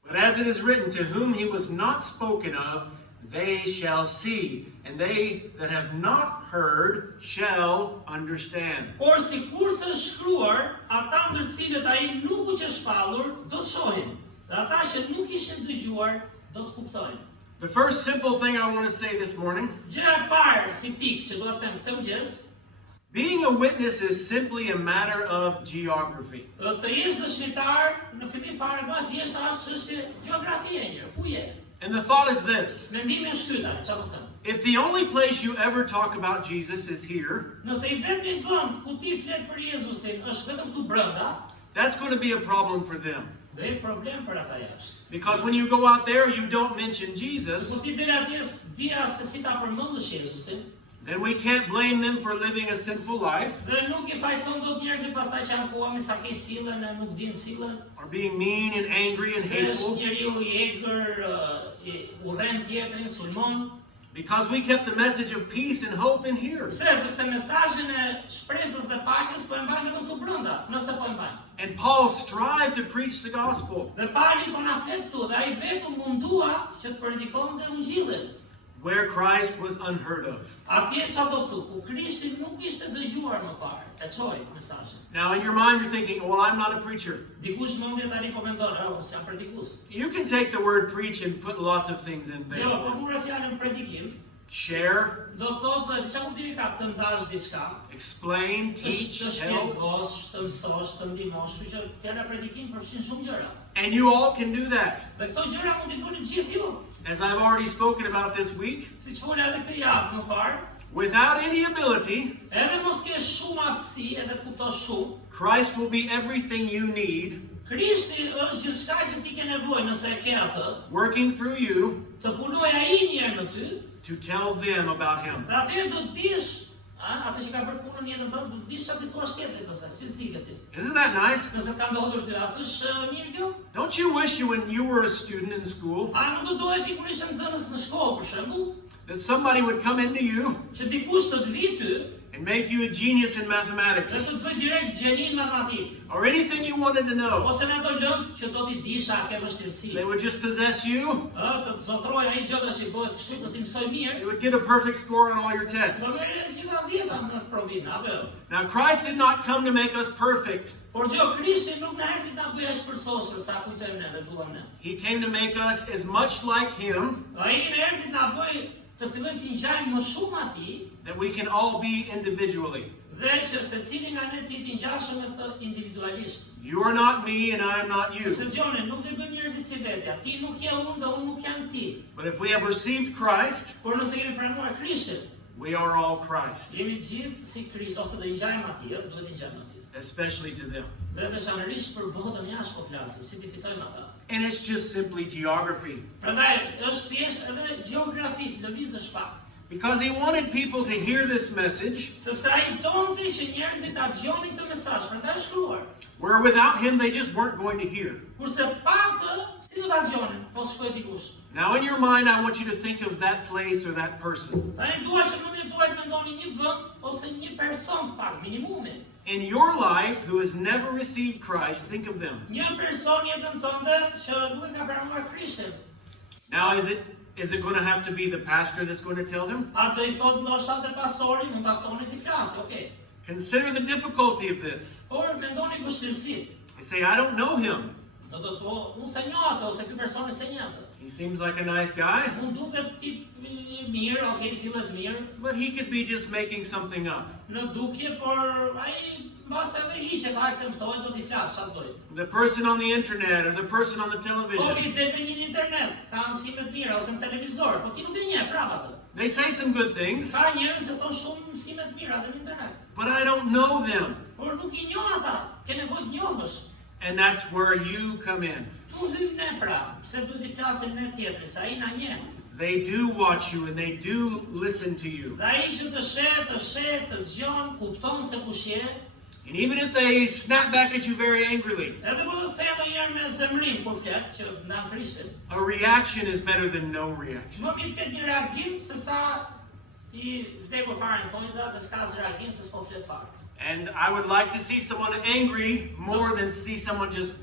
But as it is written, to whom he was not spoken of, they shall see, and they that have not heard shall understand. Por sikurse është shkruar, ata ndër të cilët ai nuk u shpallur, do të shohin, dhe ata që nuk ishin dëgjuar, do të kuptojnë. The first simple thing I want to say this morning, Gjëja e parë si pikë që do ta them këtë mëngjes, being a witness is simply a matter of geography. të jesh dëshmitar në fillim fare më thjesht është çështje gjeografie një, ku je? And the thought is this, Mendimi është ky tani, çfarë do them? if the only place you ever talk about Jesus is here, Nëse I vetmi vend ku ti flet për Jezusin është vetëm këtu brenda, that's going to be a problem for them. do jetë problem për ata jashtë. Because when you go out there, you don't mention Kur Jesus, ti deri atje dia se si ta përmendësh Jezusin, then we can't blame them for living a sinful life, dhe nuk I fajson dot njerëzit pastaj që ankohemi sa ke sillen e nuk din sillen, or being mean and angry and se është hateful, njeriu I egër, urren tjetrin, sulmon. because we kept the message of peace and hope in here. Sepse mesazhin e shpresës dhe paqes po e mbajnë vetëm këtu brenda, nëse po e mbajnë. And Paul strived to preach the gospel, Dhe Pali po na flet këtu, dhe ai vetë mundua që të predikonte ungjillin. where Christ was unheard of. Atje çfarë do thotë, ku Krishti nuk ishte dëgjuar më parë, e çoi mesazhin. Now in your mind you're thinking, well, I'm not a preacher. Dikush mendje tani po mendon, unë jam predikus. You can take the word preach and put lots of things in Jo, there. por kur e fjalën predikim, Share, do thotë çka kuptimi ka të ndash diçka. explain, Të teach, help, shpjegosh, të mësosh, të ndihmosh, kështu që fjala predikim përfshin shumë gjëra. and you all can do that. Dhe këto gjëra mund t'i bëni gjithë ju. As I've already spoken about this week, Siç fola edhe këtë javë më parë, without any ability, edhe mos kesh shumë aftësi, edhe të kuptosh shumë, Christ will be everything you need, Krishti është gjithçka që ti ke nevojë nëse e ke atë, working through you të punojë ai një herë në ty, to tell them about him. dhe atëherë do të dish, atë që ka bërë punën në jetën tënde, do të dish çfarë ti thua tjetrit pastaj, si s'diket ti. Isn't that nice? Nëse ka ndodhur ty, as është mirë kjo? Don't you wish you, when you were a student in school, A nuk do dohet ti kur ishe nxënës në shkollë për shembull, that somebody would come into you që dikush të të vi ty and make you a genius in dhe mathematics, të të bëj direkt gjenin matematik, or anything you wanted to know? ose në ato lëndë që do t'i disha ke vështirësi. They would just possess you. Të zotroj ai gjë që bëhet kështu, do t'i mësoj mirë. You would get a perfect score on all your tests. Do merr gjitha 10 në provim, apo jo? Now, Christ did not come to make us perfect. Por gjë, Krishti nuk na erdhi ta bëjë as përsosur sa kujtojmë ne dhe duam ne. He came to make us as much like him Ai na erdhi ta bëjë të fillojmë të ngjajmë më shumë atij that we can all be individually. dhe që secili nga ne të ngjashëm me të individualisht. You are not me and I am not you. Sepse gjone, nuk do të bëjmë njerëzit si vetja. Ti nuk je unë dhe unë nuk jam ti. But if we have received Christ, Por nëse kemi pranuar Krishtin, we are all Christ, jemi gjithë si Krisht, ose do ngjajmë atij, duhet të ngjajmë atij. especially to them. Dhe veçanërisht për botën jashtë po flasim, si ti fitojmë ata. And it's just simply geography. Prandaj është thjesht edhe gjeografi, lëvizësh pak. Because he wanted people to hear this message, Sepse ai donte që njerëzit ta dëgjonin këtë mesazh, prandaj shkruar. where without him they just weren't going to hear. Kurse pa të, si do ta dëgjonin, po shkoi dikush. Now, in your mind, I want you to think of that place or that person. Tani dua që mendje tuaj të mendoni një vend ose një person të pak, minimumi. In your life, who has never received Christ, think of them. Një person jetën tënde që nuk e ka pranuar Krishtin. Now, is it going to have to be the pastor that's going to tell them? A do I thot ndoshta te pastori, mund ta ftoni ti flasë, okay. Consider the difficulty of this. Por mendoni vështirësitë. They say, I don't know him. Do të po, unë se njoh atë ose ky person se njoh atë. He seems like a nice guy, Mund duket tip mirë, okay, sillet mirë, but he could be just making something up. në dukje, por ai mbas edhe hiqet, ai se ftoi do t'i flas çfarë doj. The person on the internet or the person on the Po television, i del në një internet, ka mësime të mira ose në televizor, po ti nuk e njeh prapë atë. they say some good things, Ka njerëz që thonë shumë mësime të mira në internet, but I don't know them. por nuk i njoh ata. Ke nevojë të njohësh. And that's where you come in. Tu hym ne pra, pse duhet i flasim ne tjetrit, se ai na njeh. They do watch you and they do listen to you. Dhe ai që të shet, të dëgjon, kupton se kush je, And even if they snap back at you very angrily, edhe po të thënë ndonjëherë me zemrim kur flet që ndan Krishtin. a reaction is better than no reaction. Më mirë të ketë një reagim se sa i vdekur fare në thonjza dhe s'ka as reagim se s'po flet fare. And I would like to see someone angry more than see someone just,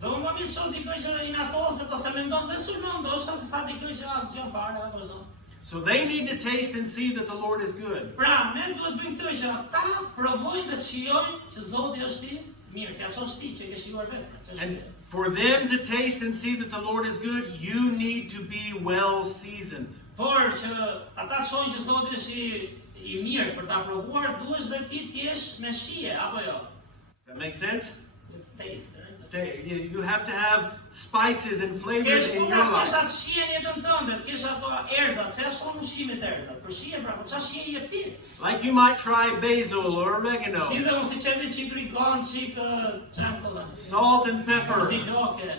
Dhe unë më mirë qëllë dikoj që inatoset ose mendon dhe sulmon, ndoshta se sa dikoj që as gjën fare, apo zdo. So they need to taste and see that the Lord is good. Pra, ne duhet bëjmë këtë që ata të provojnë dhe të shijojnë që Zoti është i mirë, t'ja çosh ti që e ke shijuar vetë. And for them to taste and see that the Lord is good, you need to be well seasoned. Por që ata të shohin që Zoti është i mirë për ta provuar, duhesh dhe ti t'jesh me shije, apo jo? That makes sense? Taste, right? You have to have spices and flavors Kesh in puna your të kesh life. atë shije në jetën tënde, të kesh ato erzat, pse ashtu ushqimet erzat? Për shije pra, po çfarë shije i jep ti? Like you might try basil or oregano, Ti dhe mos i qefi qik rigon, qik çfarë të thënë? salt and pepper. Porziloke,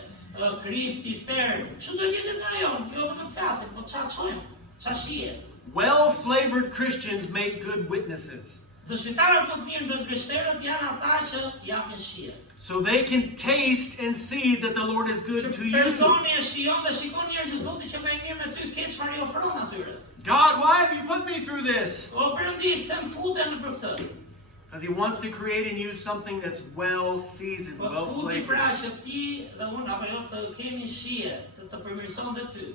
krip, piper. Çu do të jetë nga ajo? Jo vetëm flasim, po çfarë çojmë? Çfarë shije? Well-flavored Christians make good witnesses. Dëshmitarët më të mirë ndër krishterët janë ata që japin shije. So they can taste and see that the Lord is good to you. Personi e shijon dhe shikon njerëz që Zoti që ka i mirë me ty, ke çfarë i ofron atyre. God, why have you put me through this? O Perëndi, pse më futen për këtë? Because he wants to create in you something that's well-seasoned, Po të futi well-flavored. pra që ti dhe unë apo jo të kemi shije, të përmirëson dhe ty.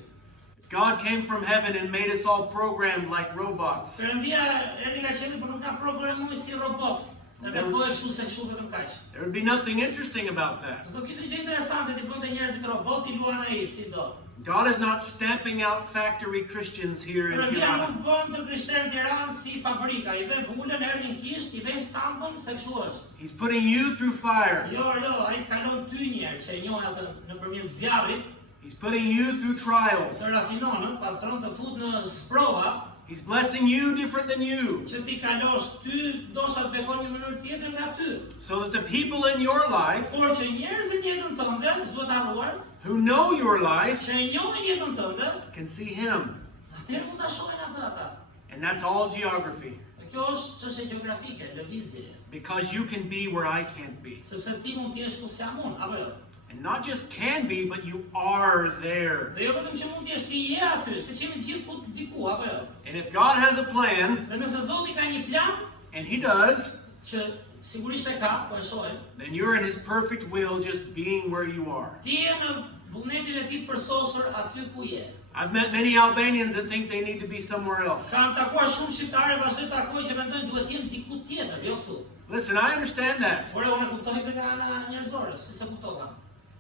If God came from heaven and made us all programmed like robots, Perëndia erdhi nga qielli, por nuk na programoi si robot. Edhe bëhet kështu se kështu vetëm kaq. there would be nothing interesting about that. S'do kishte gjë interesante ti bënte njerëzit robot i luan ai si do. God is not stamping out factory Christians here in Perëndia Tirana. nuk bën të krishterë në Tiranë si fabrika, i ve vulën, erdhin kisht, i vejmë stampën se kështu është. He's putting you through fire. Jo, ai të kalon ty njerë që e njoh atë nëpërmjet zjarrit, He's putting you through trials. të rafinon, pastron të fut në sprova, He's blessing you different than you. Që ti kalosh ty, ndoshta të bekon një mënyrë tjetër nga ty. So that the people in your life Por që njerëzit në jetën tënde, s'duhet harruar, who know your life që e njohin jetën tënde, can see him. atëherë mund ta shohin ata. And that's all geography. Dhe kjo është çështje gjeografike, lëvizje. Because you can be where I can't be. Sepse ti mund të jesh ku jam unë, apo jo? And not just can be, but you are there. Dhe jo vetëm që mund të jesh ti je aty, se qemi gjithë ku diku, apo jo? And if God has a plan, Dhe nëse Zoti ka një plan, and he does, që sigurisht e ka, po e shohim, then you're in his perfect will just being where you are. ti je në vullnetin e tij të përsosur aty ku je. I've met many Albanians that think they need to be somewhere else. Kam takuar shumë shqiptarë, vazhdoj të takoj që mendojnë duhet të jenë diku tjetër, jo këtu. Listen, I understand that. Por unë e kuptoj këtë nga ana njerëzore, si se kuptova.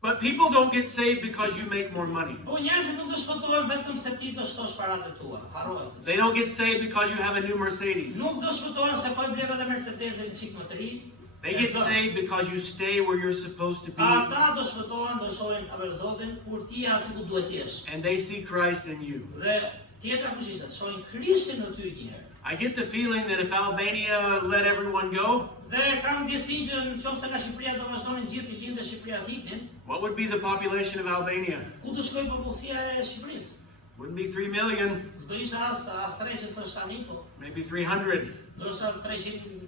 But people don't get saved because you make more money. Po njerëzit nuk do shpëtohen vetëm se ti do shtosh paratë tua, harrohet. They don't get saved because you have a new Mercedes. Nuk do shpëtohen se po i bleva dhe Mercedesin çik më të ri. They get saved because you stay where you're supposed to be. Ata do shpëtohen, do shohin apo Zotin kur ti je aty ku duhet të jesh. And they see Christ in you. Dhe tjetra kush ishte, shohin Krishtin në ty një herë. I get the feeling that if Albania let everyone go, Dhe kam ndjesinë që nëse nga Shqipëria do vazhdonin gjithë të lindë Shqipëria të hipnin, what would be the population of Albania? ku do shkojë popullsia e Shqipërisë? Wouldn't be 3 million, S'do ishte as 3 që s'është tani, po. maybe 300. Ndoshta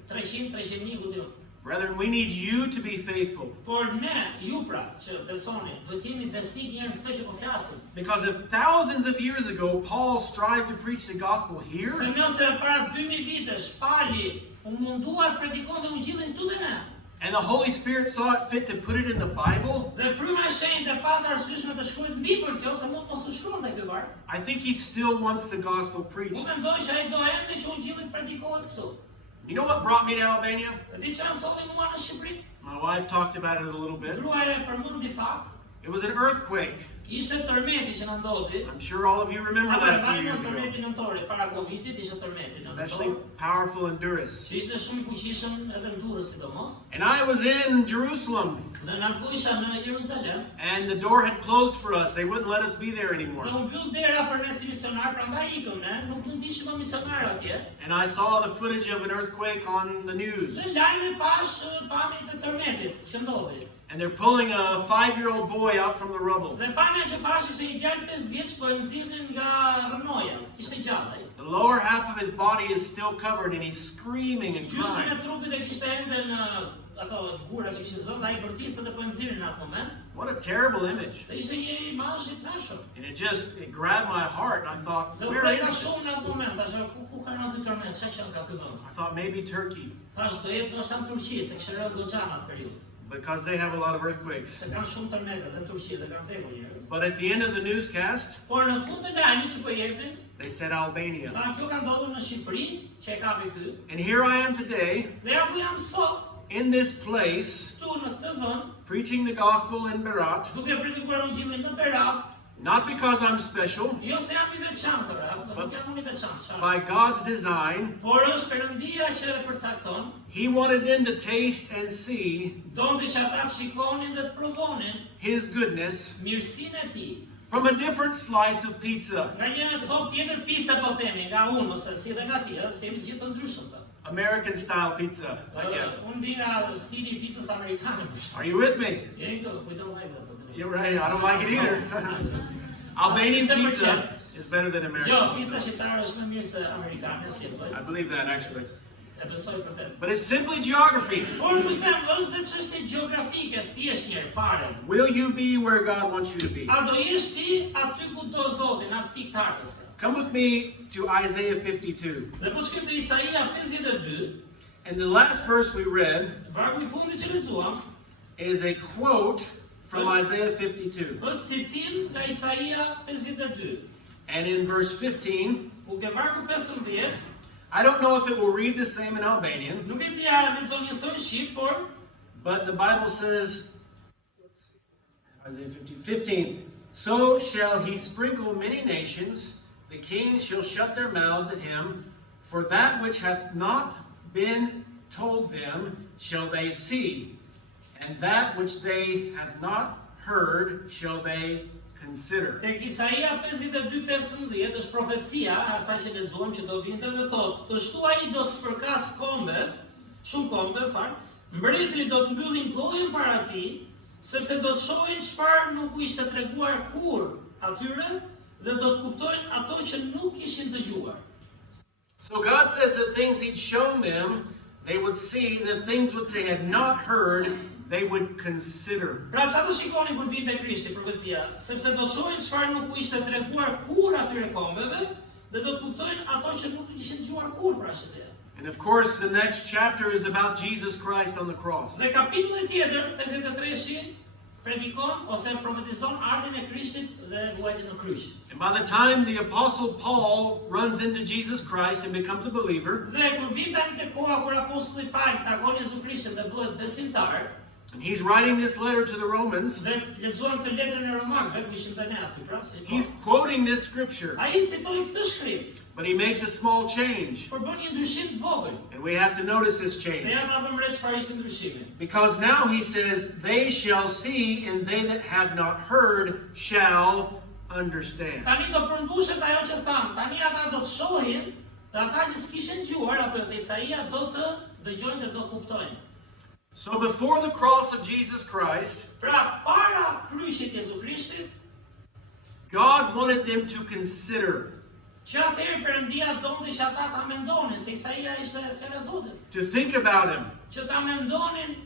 300.000 ku diun. Brethren, we need you to be faithful. Por ne, ju pra, që besoni, duhet jemi besnik njerë në këtë që po flasim. Because if thousands of years ago Paul strived to preach the gospel here, Se nëse para 2000 vitesh Pali u mundua të predikonte ungjillin këtu te ne, and the Holy Spirit saw it fit to put it in the Bible, dhe fryma e shenjtë pata arsyeshme të shkruajë mbi për kjo, se mund mos u shkruante ky varg. I think he still wants the gospel Unë preached. mendoj që ai do ende që ungjilli predikohet këtu. You know what brought me to Albania? Dhe di çfarë solli mua në Shqipëri? My wife talked about it a little bit. Gruaja e përmendi pak, It was an earthquake. ishte tërmeti që na ndodhi. I'm sure all of you remember that a few years ago. Tërmeti nëntori para Covidit ishte tërmeti Especially nëntor. powerful in Durrës. Që ishte shumë i fuqishëm edhe në Durrës sidomos. And I was in Jerusalem, Dhe na isha në Jeruzalem. and the door had closed for us. They wouldn't let us be there Dhe anymore. u mbyll dera për ne si misionar, prandaj ikëm ne, nuk mund të ishim më misionar atje. And I saw the footage of an earthquake on the news. Dhe lajme pash pamjet e tërmetit që ndodhi. And they're pulling a 5-year-old boy out from the rubble. Dhe pamja që pash ishte një djalë 5 vjeç, po e nxirrnin nga rënoja. Ishte gjallë ai. The lower half of his body is still covered, and he's screaming and Gjysmën e crying. trupit e kishte ende në ato gura që kishte zënë, ai bërtiste dhe po e nxirrin në atë moment. What a terrible image. Dhe ishte një imazh i trashëm. And it grabbed my heart, and I thought, Dhe u where preka is shumë në this? atë moment, tash ku ka rënë ky tërmet, çka qen ka ky vend. I thought maybe Turkey, Thash do jetë ndoshta në Turqi, se kishte rënë goxhan atë periudhë. because they have a lot of earthquakes. Se kanë shumë tërmete dhe në Turqi dhe kanë vdekur njerëz. But at the end of the newscast, Por në fund të lajmit që po jepnin, they said Albania. thanë kjo ka ndodhur në Shqipëri, që e kapi ky. And here I am today, Dhe ja ku jam sot, in this place, këtu në këtë vend, preaching the gospel in Berat, duke predikuar ungjillin në Berat, not because I'm special, jo se jam i veçantë, nuk jam unë i veçantë, by God's design. por është Perëndia që e përcakton, He wanted them to taste and see donte që ata të shikonin dhe të provonin His goodness mirësinë e tij. from a different slice of pizza. Nga një copë tjetër pica po themi, nga unë, ose si dhe nga ti, se jemi gjithë të ndryshëm të. American style pizza, I guess. Unë vi nga stili i picës amerikane, për shkak. Are you with me? Jeni këtu, we don't like that. You're right, I don't like it either. Albanian pizza is better than Jo, American pizza pizza. shqiptare është më mirë se amerikane, si vëllai. I believe that actually. E besoj vërtet. But it's simply geography. Por nuk them, është dhe çështje gjeografike, thjesht një fare. Will you be where God wants you to be? A do jesh ti aty ku do Zoti, në atë pikë të hartës. Come with me to Isaiah 52. Dhe po shkrim te Isaia 52, And the last verse we read vargu I fundit që lexuam, is a quote from Isaiah 52. është citim nga Isaia 52. And in verse 15, Ku ke vargu 15, I don't know if it will read the same in Albanian, nuk e di a lexon njësoj në shqip, por but the Bible says, Isaiah 15, so shall he sprinkle many nations, the kings shall shut their mouths at him, for that which hath not been told them shall they see, and that which they have not heard shall they consider. Tek Isaia 52:15 është profecia e asaj që lexuam që do vinte dhe thotë, kështu ai do të spërkas kombet, shumë kombe, mbretërit do të mbyllin gojën para tij, sepse do të shohin çfarë nuk u ishte treguar kurrë atyre dhe do të kuptojnë ato që nuk kishin dëgjuar. So God says the things he'd shown them, they would see, the things which they had not heard, they would consider. Pra çfarë do shikonin kur vinte Krishti, profecia, sepse do të shohin çfarë nuk u ishte treguar kurrë atyre kombeve dhe do të kuptojnë ato që nuk kishin dëgjuar kurrë pra shëndet. And of course, the next chapter is about Jesus Christ on the cross. Dhe kapitulli tjetër, 53-shi, predikon ose profetizon ardhin e Krishtit dhe vuajtjen në kryq. And by the time the Apostle Paul runs into Jesus Christ and becomes a believer, Dhe kur vjen tani te koha kur apostulli Paul takon Jezu Krishtin dhe bëhet besimtar, and he's writing this letter to the Romans, dhe lexuam të letrën e Romakëve, ku ishin tani aty, pra se he's quoting this scripture, ai citoi këtë shkrim, but he makes a small change. por bën një ndryshim të vogël. And we have to notice this Dhe change. ja ta vëmë re çfarë ishte ndryshimi. Because now he says, they shall see, and they that have not heard shall understand. Tani do përmbushet ajo që tham, tani ata do të shohin, dhe ata që s'kishin dëgjuar apo te Isaia do të dëgjojnë dhe do kuptojnë. So before the cross of Jesus Christ, Pra, para kryqit Jezu Krishtit, God wanted them to consider, që atëherë Perëndia donte që ata ta mendonin, se Isaia ishte fjala e Zotit, to think about him. që ta mendonin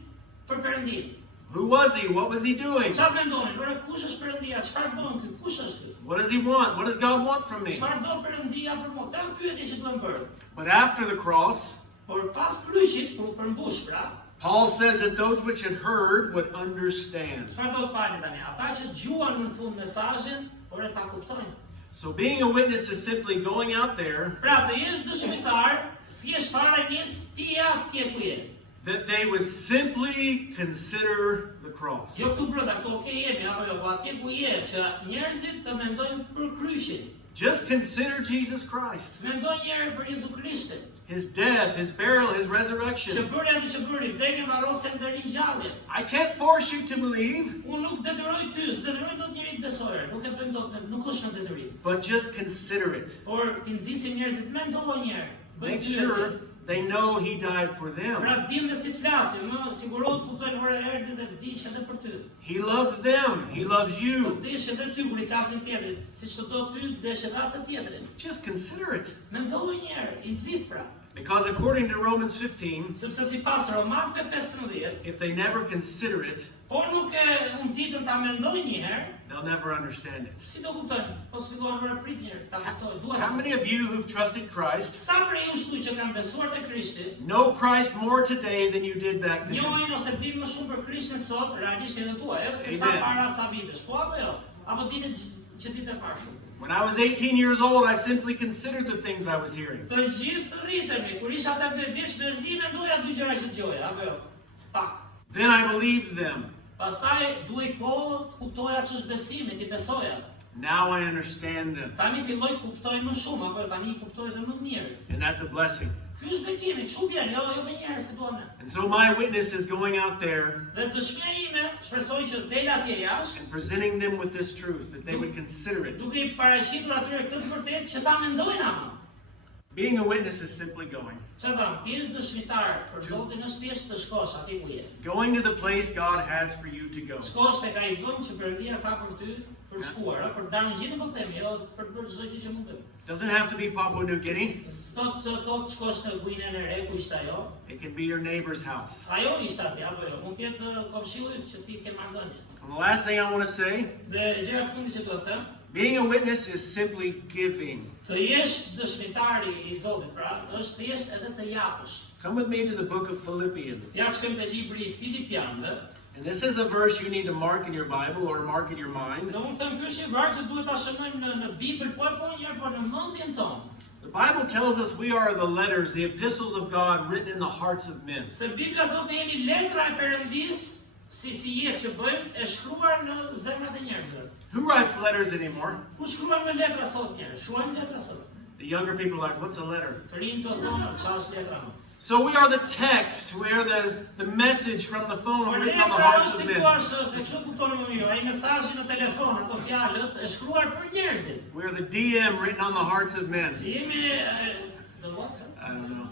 për Perëndin. Who was he? What was he doing? Çfarë mendonin? Ore kush është Perëndia? Çfarë bën ky? Kush është ky? What does he want? What does God want from me? Çfarë do Perëndia për mua? Këto janë pyetje që duhen bërë. But after the cross, Por pas kryqit, kur u përmbush pra, Paul says that those which had heard would understand. çfarë do të bani tani? Ata që dëgjuan në fund mesazhin, ore ta kuptojnë. So being a witness is simply going out there Pra të jesh dëshmitar, thjesht fare nis ti atje ku je. that they would simply consider the cross. Jo këtu brenda, këtu okay jemi apo jo, po atje ku je, që njerëzit të mendojnë për kryqin. Just consider Jesus Christ, Mendoj një herë për Jezu Krishtin, his death, his burial, his që resurrection. bëri atë që bëri, vdekjen, varrosen dhe ringjalljen. I can't force you to believe, Unë nuk detyroj ty, s'detyroj dot njerit besojë, nuk e bëjmë dot, nuk është në detyrim. but just consider it. Por ti nxisim njerëzit, mendoj një herë. Bëj Make pyetje. sure they know he died for them. Pra dim dhe si të flasim, sigurohet kuptojnë ore erdhi dhe vdiq edhe për ty. He loved them. He loves Po you. desh edhe ty kur i flasim tjetrit, siç të do ty, desh edhe atë tjetrin. Just consider it. Mendoj një herë, i nxit pra. Because according to Romans 15, Sepse sipas Romakëve 15, if they never consider it, por nuk e nxitën ta mendojnë një herë, they'll never understand it. si do kuptojnë? Mos filluan ore prit një herë, ta kuptojnë, duhet. How many of you who've trusted Christ Sa prej jush që kanë besuar te Krishti, know Christ more today than you did back then? njohin ose din më shumë për Krishtin sot, realisht edhe tua, edhe se sa Amen. para sa vitesh, po apo jo? Apo dini që ditë e parë shumë. When I was 18 years old, I simply considered the things I was hearing. Të gjithë rritemi, kur isha 18 vjeç bezi, mendoja dy gjëra që dëgjoja, apo jo? Pak. Then I believed them. Pastaj duhej kohë të kuptoja ç'është besimi, ti besoja. Now I understand them. Tani filloj kuptoj më shumë, apo tani i kuptoj edhe më mirë. And that's a blessing. Ky është bekimi, çu vjen, jo më një herë si duam ne. And so my witness is going out there Dhe dëshmia ime, shpresoj që del atje jashtë, and presenting them with this truth, that they would consider it. duke i paraqitur atyre këtë të vërtetë që ta mendojnë ama. Being a witness is simply going. Çfarë thon, ti je dëshmitar për Zotin, është thjesht të shkosh aty ku je. Going to the place God has for you to go. Shkosh tek ai vend që Perëndia ka për ty për të shkuar, për të darë ngjitën po themi, jo për të bërë çdo gjë që mund të. Doesn't have to be Papua New Guinea. Thot shkosh në Guinën e Re, ku ishte ajo. It can be your neighbor's house. Ajo ishte atje apo jo? Mund të jetë komshiu që ti ke marrëdhënie. And the last thing I want to say, Dhe gjëja e fundit që do të them, being a witness is simply giving. të jesh dëshmitari i Zotit, pra, është të jesh edhe të japësh. Come with me to the book of Philippians. Ja shkojmë te libri i Filipianëve. And this is a verse you need to mark in your Bible or mark in your mind. Dhe unë them ky është një varg që duhet ta shënojmë në Bibël, po një herë po në mendjen tonë. The Bible tells us we are the letters, the epistles of God written in the hearts of men. Se Bibla thotë ne jemi letra e Perëndis, si jetë që bëjmë, e shkruar në zemrat e njerëzve. Who writes letters anymore? Ku shkruajmë me letra sot njerëz? Shkruajmë letra sot. The younger people are like, what's a letter? Të rinj do thonë çfarë është letra më. So we are the text, we are the message from the phone Por written on the letra hearts është of si men. thua se kështu kupton më mirë, ai mesazhi në telefon, ato fjalët e shkruar për njerëzit. We are the DM written on the hearts of men. Jemi the what? I don't know.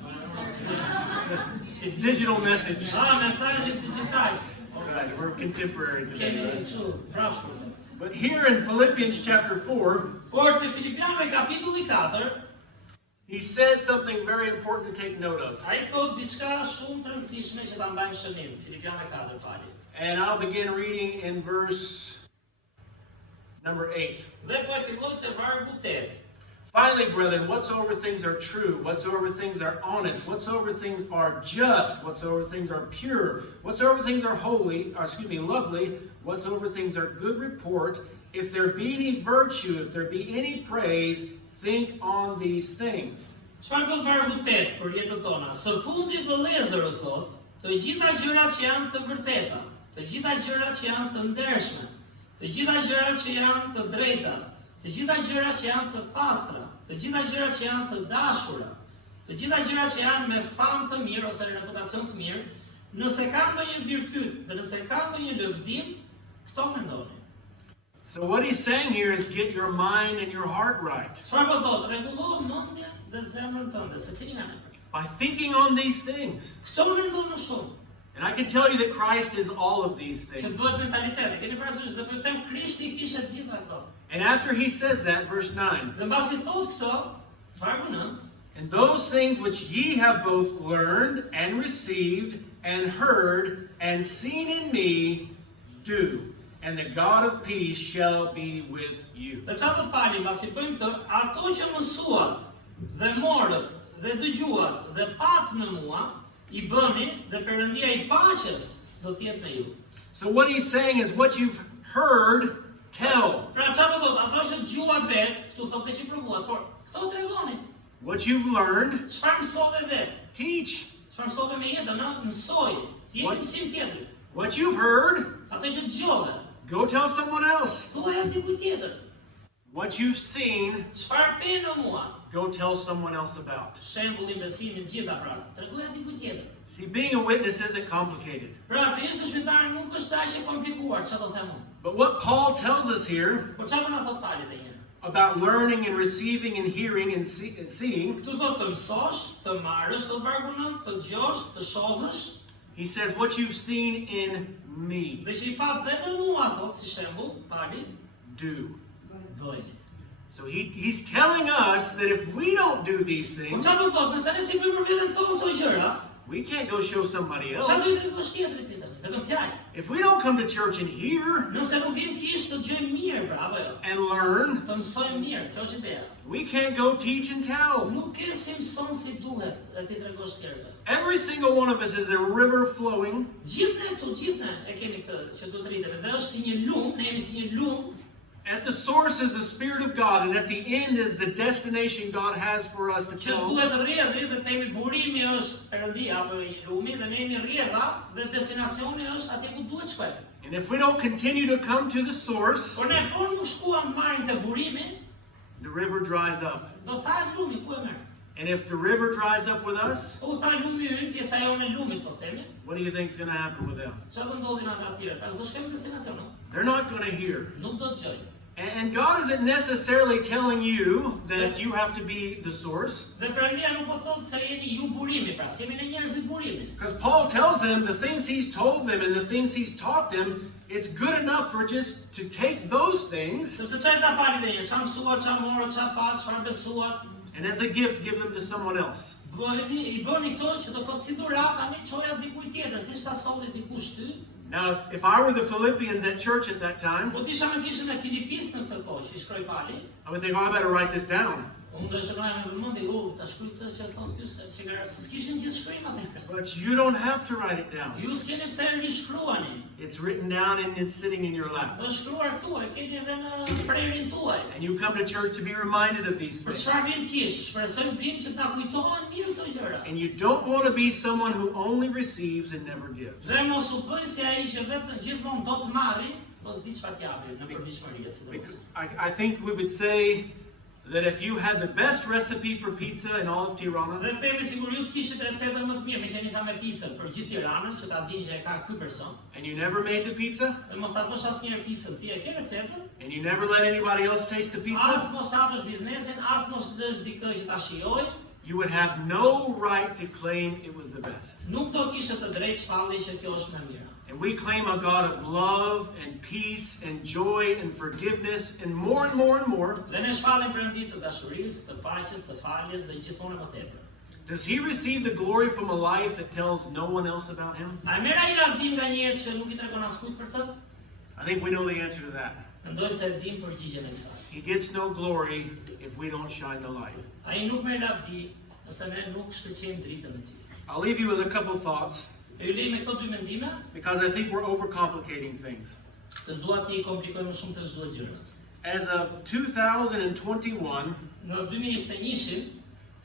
Si Digital message. mesazhi digital. Right, we're contemporary today. Kemi Right? kështu, bravo shpërthim. But here in Philippians chapter 4, Por te Filipianëve kapitulli 4, he says something very important to take note of. ai thot diçka shumë të rëndësishme që ta mbajmë shënim. Filipianëve 4 pali. And I'll begin reading in verse number 8. Dhe po e filloj te vargu 8. Finally, brethren, whatsoever things are true, whatsoever things are honest, whatsoever things are just, whatsoever things are pure, whatsoever things are lovely, whatsoever things are good report, if there be any virtue, if there be any praise, think on these things. Çfarë thot vargu 8 për jetën tona? Së fundi vëllezër u thot, të gjitha gjërat që janë të vërteta, të gjitha gjërat që janë të ndershme, të gjitha gjërat që janë të drejta, të gjitha gjërat që janë të pastra, të gjitha gjërat që janë të dashura, të gjitha gjërat që janë me famë të mirë ose reputacion të mirë, nëse ka ndonjë virtyt dhe nëse ka ndonjë lëvdim, këto mendoni. So what he's saying here is get your mind and your heart right. Çfarë po thot? Rregullo mendjen dhe zemrën tënde, secili nga ne. By thinking on these things. Këto mendon më shumë. And I can tell you that Christ is all of these Që things. duhet mentaliteti. Keni parasysh dhe po ju them Krishti kishte të gjitha këto. And after he says that, verse 9, Dhe mbasi thot këto, vargu 9, and those things which ye have both learned and received and heard and seen in me, do, and the God of peace shall be with you. dhe çfarë do pali mbasi bëjmë këtë, ato që mësuat dhe morët dhe dëgjuat dhe pat me mua, i bëni dhe Perëndia i paqes do të jetë me ju. So what he's saying is what you've heard, tell. Pra çfarë do thot, ato që dëgjuat vetë, këtu thotë që provuat, por këto tregoni. What you've learned, Çfarë mësove vetë? teach. Çfarë mësove me jetën, ëh? Mësoj. Jeni mësim tjetrit. What you've heard, Ato që dëgjove, go tell someone else. thuaj dikujt tjetër. What you've seen, Çfarë pe në mua? go tell someone else about. Shembulli besimit gjitha pra. Tregoja dikujt tjetër. See, being a witness isn't complicated. Pra të jesh dëshmitar nuk është aq e komplikuar, çfarë do them unë. But what Paul tells us here Por çfarë na thot Pali edhe një herë? about learning and receiving and hearing and seeing, Këtu thot të mësosh, të marrësh, të vargu 9, të dëgjosh, të shohësh, he says, what you've seen in me, dhe që i pat dhe në mua thot si shembull, Pali, do. bëjni. So he's telling us that if we don't do these Po things, çfarë do thot, nëse ne si bëjmë për veten tonë këto gjëra, we can't go show somebody else. çfarë do të tregosh tjetrit tjetër? Vetëm fjalë. If we don't come to church and hear Nëse nuk vim kish të dëgjojmë mirë, pra apo jo? and learn, Të mësojmë mirë, kjo është ideja. we can't go teach and tell. Nuk ke si mëson si duhet e ti tregosh tjerëve. Every single one of us is a river flowing, Gjithë ne e kemi këtë që duhet rritemi. Dhe është si një lumë, ne jemi si një lumë, at the source is the Spirit of God, and at the end is the destination God has for us to që tell. duhet rrjedhi dhe themi burimi është Perëndia apo lumi dhe ne jemi rrjedha dhe destinacioni është atje ku duhet shkojmë. And if we don't continue to come to the source, Por ne por nuk shkuam marrin te burimi, the river dries up. do tha lumi ku e merr. And if the river dries up with us, Po tha lumi ynë, pjesa jone e lumit po themi, what do you think is going to happen with them? çfarë do ndodhi me ata të tjerë? As do shkojmë në destinacion, no? They're not going to hear. Nuk do të dëgjojnë. And God isn't necessarily telling you that you have to be the source. Dhe Perëndia nuk po thotë se jeni ju burimi, pra si jemi ne njerëzit burimi. Because Paul tells them the things he's told them and the things he's taught them, it's good enough for just to take those things Sepse çfarë ta pali dhe një, çfarë mësuat, çfarë morët, çfarë pat, çfarë besuat, and as a gift give them to someone else. i bëni këto që do thotë si durat, tani çoja dikujt tjetër, siç ta solli dikush ty. Now, if I were the Philippians at church at that time, Po tisha me kishën e Filipisë në këtë kohë që i shkroi Pali. I would think, oh, I better write this down. Unë do shënoja me vëmendje, ta shkruaj këtë që thotë ky se se s'kishin gjithë shkrim atë. But you don't have to write it down. Ju s'keni pse rishkruani. It's written down and it's sitting in your lap. Është shkruar këtu, e keni edhe në prerin tuaj. And you come to church to be reminded of these Për things. çfarë vim kish? Shpresojmë vim që ta kujtohen mirë këto gjëra. And you don't want to be someone who only receives and never gives. Dhe mos u bëj si ai që vetëm gjithmonë do të marri, po s'di çfarë t'japi në përditshmëri, sidomos. I think we would say that if you had the best recipe for pizza in all of Tirana, Dhe themi sigur ju të kishit recetën më të mirë, me që nisa me pizzën për gjithë Tiranën, që ta dinë që e ka ky person. and you never made the pizza, Dhe mos ta bësh asnjëherë pizzën, ti e ke recetën, and you never let anybody else taste the pizza, as mos hapësh biznesin, as mos lësh dikë që ta shijoj, you would have no right to claim it was the best. nuk do kishe të drejtë shpallje që kjo është më mirë. And we claim a God of love and peace and joy and forgiveness and more and more and more. Dhe ne shpallim Perëndit të dashurisë, të paqes, të faljes dhe gjithmonë më tepër. Does he receive the glory from a life that tells no one else about him? A merr ai lavdim nga një jetë që nuk i tregon askujt për të? I think we know the answer to that. Mendoj se e dim përgjigjen e kësaj. He gets no glory if we don't shine the light. Ai nuk merr lavdi nëse ne nuk shkëlqejmë dritën e tij. I'll leave you with a couple thoughts E ju lej me këto dy mendime, because I think we're overcomplicating things. se s'dua ti i komplikoj më shumë se çdo gjërat. As of 2021, Në 2021-shin,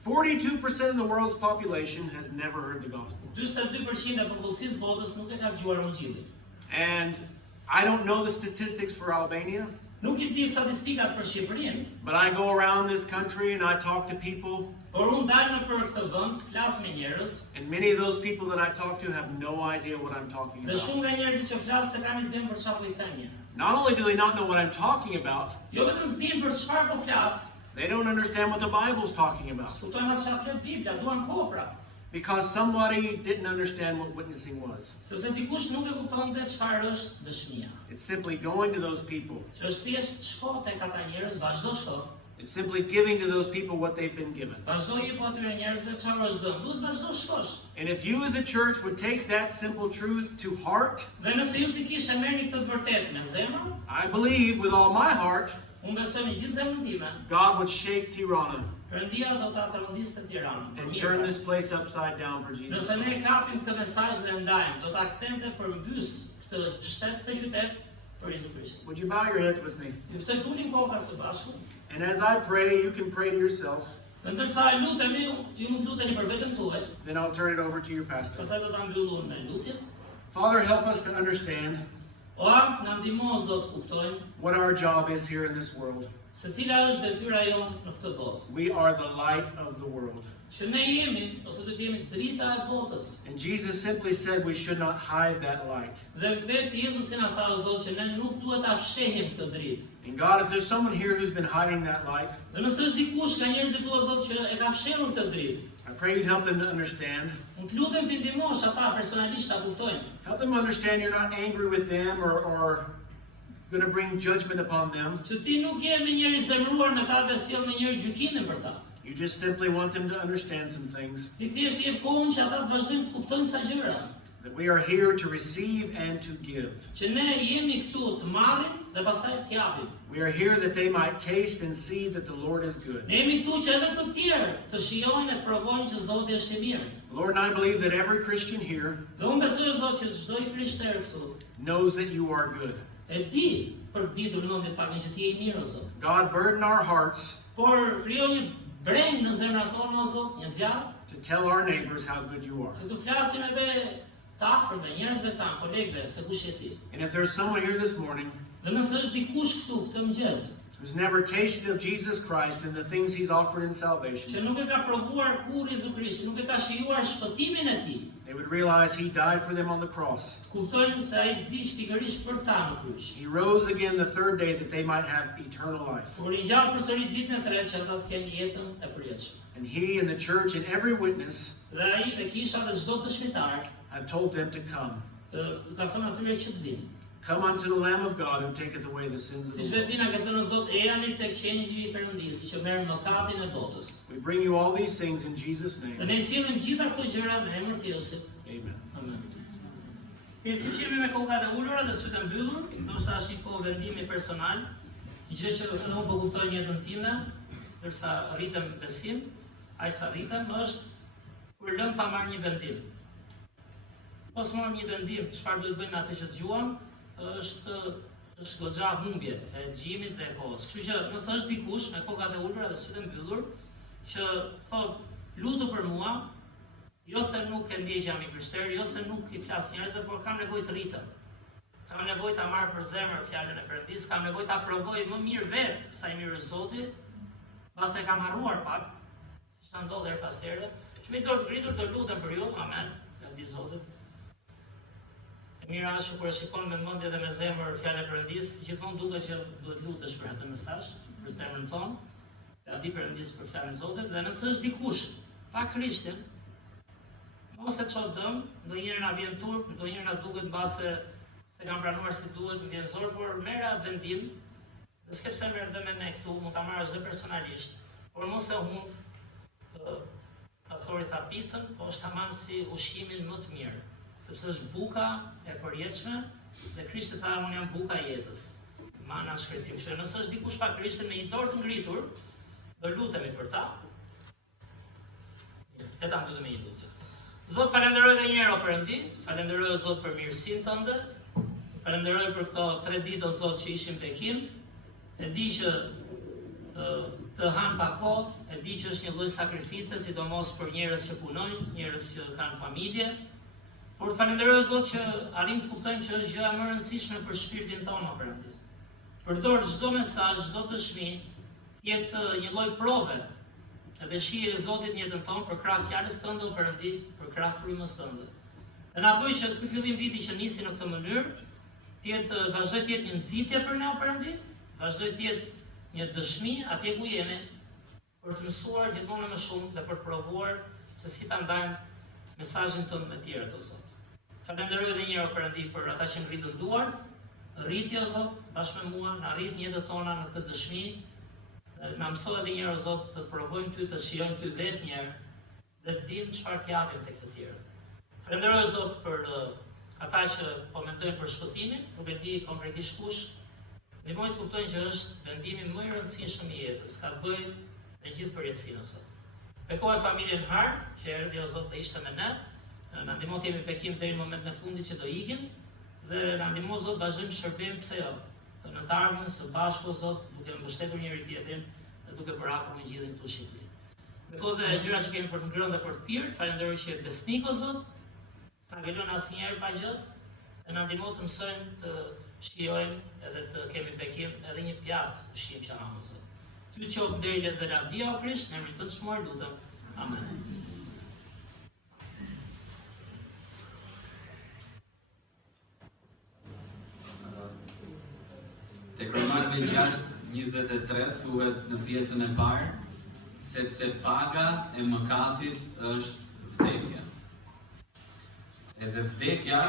42% of the world's population has never heard the gospel. 42% e popullsisë botës nuk e ka dëgjuar Ungjillin. And I don't know the statistics for Albania, Nuk i di statistikat për Shqipërinë, but I go around this country and I talk to people, por unë dal nëpër këtë vend, flas me njerëz, and many of those people that I talk to have no idea what I'm talking dhe about. shumë nga njerëzit që flas se kanë idem për çfarë po i them një. Not only do they not know what I'm talking about, Jo vetëm s'dinë për çfarë po flas, they don't understand what the Bible's talking about Kuptojnë atë çfarë flet Bibla, duan kopra, because somebody didn't understand what witnessing was. sepse dikush nuk e kuptonte çfarë është dëshmia. It's simply going to those people. Që është thjesht shko tek ata njerëz, vazhdo shko. It's simply giving to those people what they've been given. Vazhdo i po atyre njerëzve çfarë është dhënë. Duhet vazhdo shkosh. And if you as a church would take that simple truth to heart, Dhe nëse ju si kishe merrni këtë të vërtetë me zemër, I believe with all my heart, unë besoj me gjithë zemrën time, God would shake Tirana Perëndia do ta trondiste Tiranën. and turn this place upside down for Jesus. Nëse ne kapim këtë mesazh dhe ndajmë, do ta kthente përmbys këtë shtet, këtë qytet për Jezu Krisht. Would you bow your heads with me? Ju ftoj tulim kokat së bashku. And as I pray, you can pray to yourself. Dhe ndërsa lutemi, ju mund luteni për veten tuaj, Then I'll turn it over to your pastor. pastaj do ta mbyllun me lutjen. Father, help us to understand O, na ndihmo Zot kuptojmë what our job is here in this world. se cila është detyra jonë në këtë botë. We are the light of the world. Që ne jemi, ose do të jemi drita e botës. And Jesus simply said we should not hide that light. Dhe vetë Jezusi na tha o Zot që ne nuk duhet ta fshehim këtë dritë. And God, if there's someone here who's been hiding that light, Dhe nëse është dikush ka njerëz që o Zot që e ka fshehur këtë dritë, I pray you'd help them to understand. unë të lutem të ndihmosh ata personalisht ta kuptojnë. Help them understand you're not angry with them or going to bring judgment upon them. Që ti nuk je me njëri zemëruar me ta dhe sjell me njëri gjykimin për ta. You just simply want them to understand some things. Ti thjesht jep kohën që ata të vazhdojnë të kuptojnë sa gjëra. That we are here to receive and to give. Që ne jemi këtu të marrim dhe pastaj të japim. We are here that they might taste and see that the Lord is good. Ne jemi këtu që edhe të tjerë të shijojnë e të provojnë që Zoti është i mirë. Lord, and I believe that every Christian here Dhe unë besoj o Zot që çdo i krishterë këtu knows that you are good. e di për ditur nëndit pakin që ti je i mirë o Zot. God, burden our hearts Por krijo një breng në zemrat tona o Zot, një zjarr, to tell our neighbors how good you are. që të flasim edhe të afërme, njerëzve tanë, kolegëve, se kush je ti. And if there's someone here this morning Dhe nëse është dikush këtu këtë mëngjes who's never tasted of Jesus Christ and the things he's offered in që salvation, nuk e ka provuar kur Jezu Krishti, nuk e ka shijuar shpëtimin e tij, they would realize he died for them on the cross. të kuptojnë se ai vdi pikërisht për ta në kryq. He rose again the third day that they might have eternal life. Por i ngjall përsëri ditën e tretë që ata të kenë jetën e përjetshme. And he and the church and every witness Dhe ai dhe kisha dhe çdo dëshmitar have told them to come. ka thënë atyre që të vinë. Come unto the Lamb of God who taketh away the sins of Siç the world. vetina ka thënë Zot, ejani tek qengji i Perëndisë që merr mëkatin e botës. We bring you all these things in Jesus' Dhe name. ne sillim gjitha këto gjëra në emër të Jezusit. Amen. Amen. Mirë, siç jemi me kokat e ulura dhe sytë e mbyllur, ndoshta është një kohë vendimi personal, një gjë që edhe unë po kuptoj në jetën time, ndërsa rritem besim, aq sa rritem është kur lëm pa marrë një vendim. Mos marrim një vendim, çfarë duhet bëjmë me atë që dëgjuam, është goxha humbje e dëgjimit dhe e kohës. Kështu që nëse është dikush me kokat e ulura dhe sytë e mbyllur që thot lutu për mua, jo se nuk e ndjej jam i krishter, jo se nuk i flas njerëzve, por kam nevojë të rritem. Kam nevojë ta marr për zemër fjalën e Perëndisë, kam nevojë ta provoj më mirë vetë sa i mirë Zoti. Pas e kam harruar pak, siç na ndodhi her pas here, që me dorë të ngritur do lutem për ju, amen, lavdi Zotit. E mira është që kur e shikon me mendje dhe me zemër fjalën e Perëndis, gjithmonë duket që duhet lutesh për atë mesazh, për zemrën tonë. Lavdi Perëndis për fjalën e Zotit, dhe nëse është dikush pa Krishtin, mos e çon dëm, ndonjëherë na vjen turp, ndonjëherë na duket mbase se kam pranuar si duhet, më vjen zor, por merr atë vendim, dhe s'ke pse merr dhe me ne këtu, mund ta marrësh dhe personalisht, por mos e humb. Pastori tha picën, po është tamam si ushqimin më të mirë, sepse është buka e përjetshme dhe Krishti tha unë jam buka e jetës. Mana në shkretim. Që nëse është dikush pa Krishtin me një dorë të ngritur, do lutemi për ta. E ta mbyllim me një lutje. Zot, falenderoj edhe një herë o Perëndi, falenderoj o Zot për mirësinë tënde, falenderoj për këto 3 ditë o Zot që ishim bekim, e di që të hanë pa kohë, e di që është një lloj sakrifice, sidomos për njerëz që punojnë, njerëz që kanë familje, por të falenderoj Zot që arrim të kuptojmë që është gjëja më e rëndësishme për shpirtin tonë o Perëndi. Përdor çdo mesazh, çdo dëshmi, të jetë një lloj prove edhe shije e Zotit në jetën tonë për krah fjalës tënde o Perëndi, për krah frymës tënde. Dhe na bëj që ky fillim viti që nisi në këtë mënyrë, vazhdoj të jetë një nxitje për ne o Perëndi, vazhdoj të jetë një dëshmi atje ku jemi, për të mësuar gjithmonë më shumë dhe për të provuar se si ta ndajmë mesazhin tonë me tjerët o Zot. Falenderoj edhe një herë o Perëndi për ata që ngritën duart, rriti o Zot, bashkë me mua, na rrit jetët tona në këtë dëshmi, na mësoj edhe një herë o Zot të provojmë ty, të shijojmë ty vetë një herë dhe të dimë çfarë të japim tek të tjerët. Falenderoj o Zot për ata që po mendojnë për shpëtimin, nuk e di konkretisht kush, ndihmoj të kuptojnë që është vendimi më i rëndësishëm i jetës, ka të bëjë me gjithë përjetësinë o Zot. Bekoj familjen Har, që erdhi o Zot dhe ishte me ne, na ndihmo të jemi bekim deri në momentin e fundit që do ikim, dhe na ndihmo Zot vazhdojmë shërbim, pse jo, në të ardhmen së bashku o Zot, duke mbështetur njëri tjetrin dhe duke bërapur në gjithë këtu Shqipëri. Bekoj dhe gjëra që kemi për të ngrënë dhe për të pirë, falenderoj që je besnik o Zot, s'na ngelon asnjëherë pa gjë, dhe na ndihmo të mësojmë të shijojmë edhe të kemi bekim edhe një pjatë ushqim që ha o Zot. Ty qoftë deri dhe lavdia o Krisht, në emrin tënd të çmuar lutem. Amen. Tek Romanëve 6:23 thuhet në pjesën e parë, sepse paga e mëkatit është vdekja. Edhe vdekja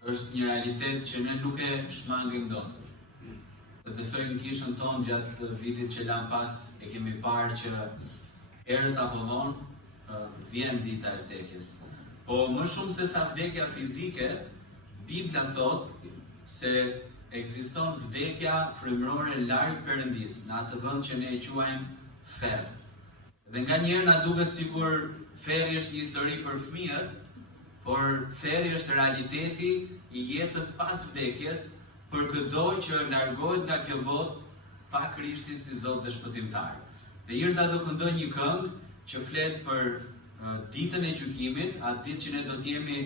është një realitet që ne nuk e shmangim dot. Dhe besoj në kishën tonë gjatë vitit që lan pas e kemi parë që herët apo vonë vjen dita e vdekjes. Po më shumë se sa vdekja fizike, Bibla thot se ekziston vdekja frymërore larg Perëndis, në atë vend që ne e quajmë ferr. Dhe nganjëherë na duket sikur ferri është një histori për fëmijët, por ferri është realiteti i jetës pas vdekjes për çdo që largohet nga kjo botë pa Krishtin si Zot dhe Shpëtimtar. Dhe Irda do këndoj një këngë që flet për ditën e gjykimit, atë ditë që ne do të jemi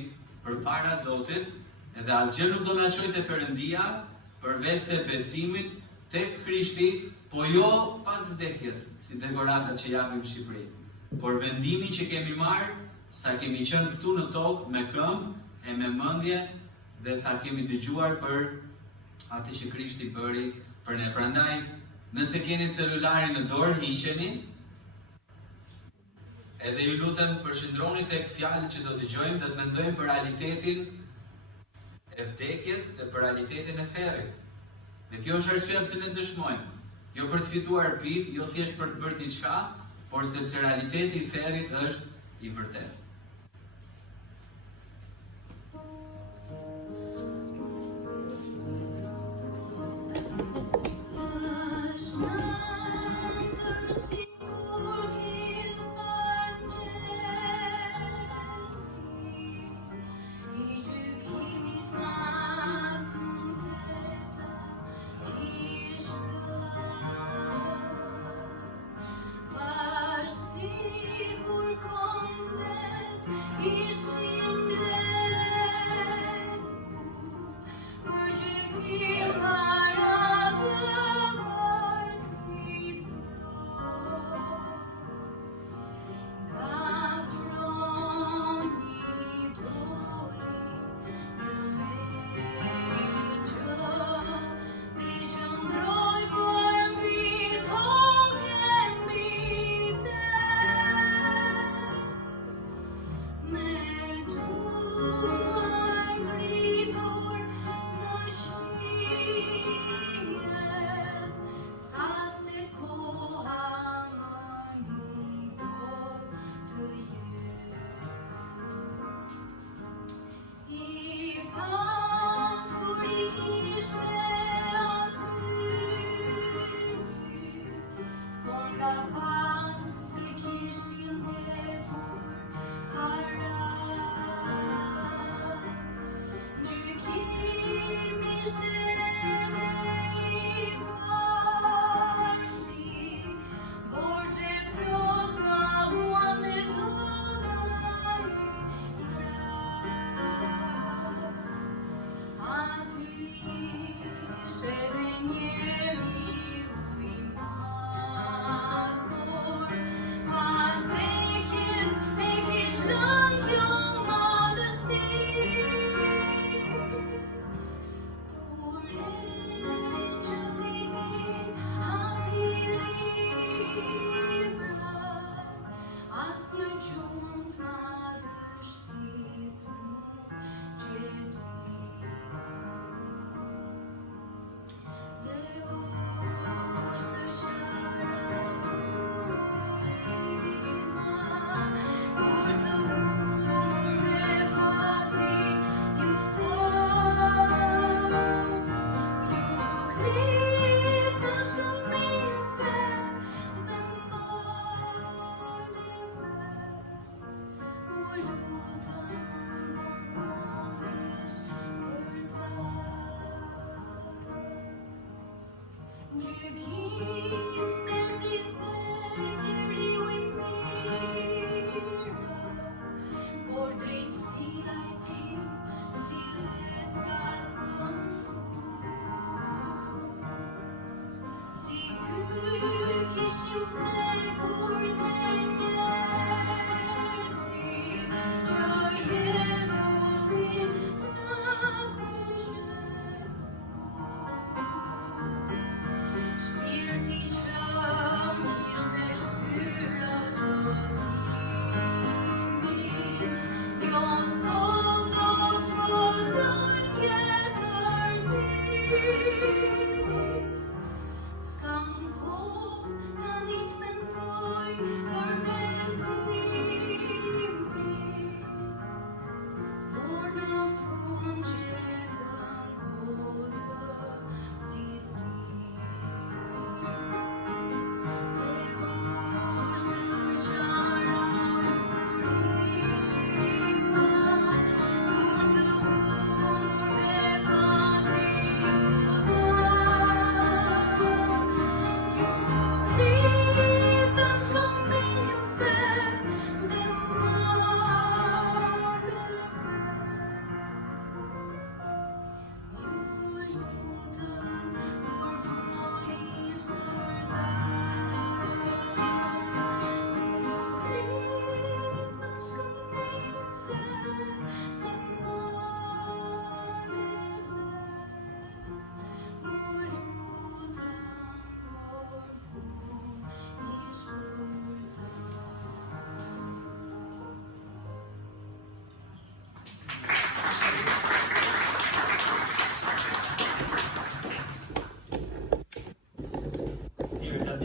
përpara Zotit, edhe asgjë nuk do na çojë te Perëndia përveç se besimit tek Krishti, po jo pas vdekjes, si dekoratat që japim në Shqipëri, por vendimin që kemi marrë sa kemi qenë këtu në tokë me këmbë e me mendje dhe sa kemi dëgjuar për atë që Krishti bëri për ne. Prandaj, nëse keni celularin në dorë, hiqeni. Edhe ju lutem përqendroni tek fjalët që do dëgjojmë dhe të mendojmë për realitetin e vdekjes dhe për realitetin e ferrit. Dhe kjo është arsyeja pse ne dëshmojmë, jo për të fituar pikë, jo thjesht për të bërë diçka, por sepse realiteti i ferrit është i vërtetë. Kur kom dhe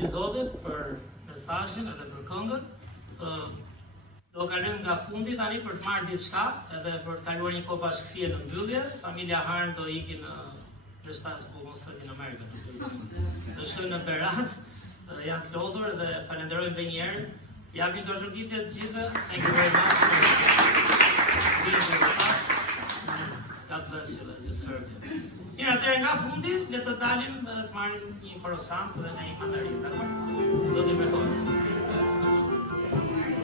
Zotit për mesazhin edhe për këngën. Do kalojmë nga fundi tani për të marrë diçka edhe për të kaluar një kohë bashkësie në mbyllje. Familja Harn do ikin në Shtetin Amerikën. Do shkojnë në Berat, janë të lodhur dhe falenderojmë edhe një herë. Japim dorëgjitje të gjithëve. Thank you very much for being with us. God bless you as you serve him. Mirë, atëherë nga fundi, le të dalim të marrim një korosant dhe një mandarin. Do t'i betojmë.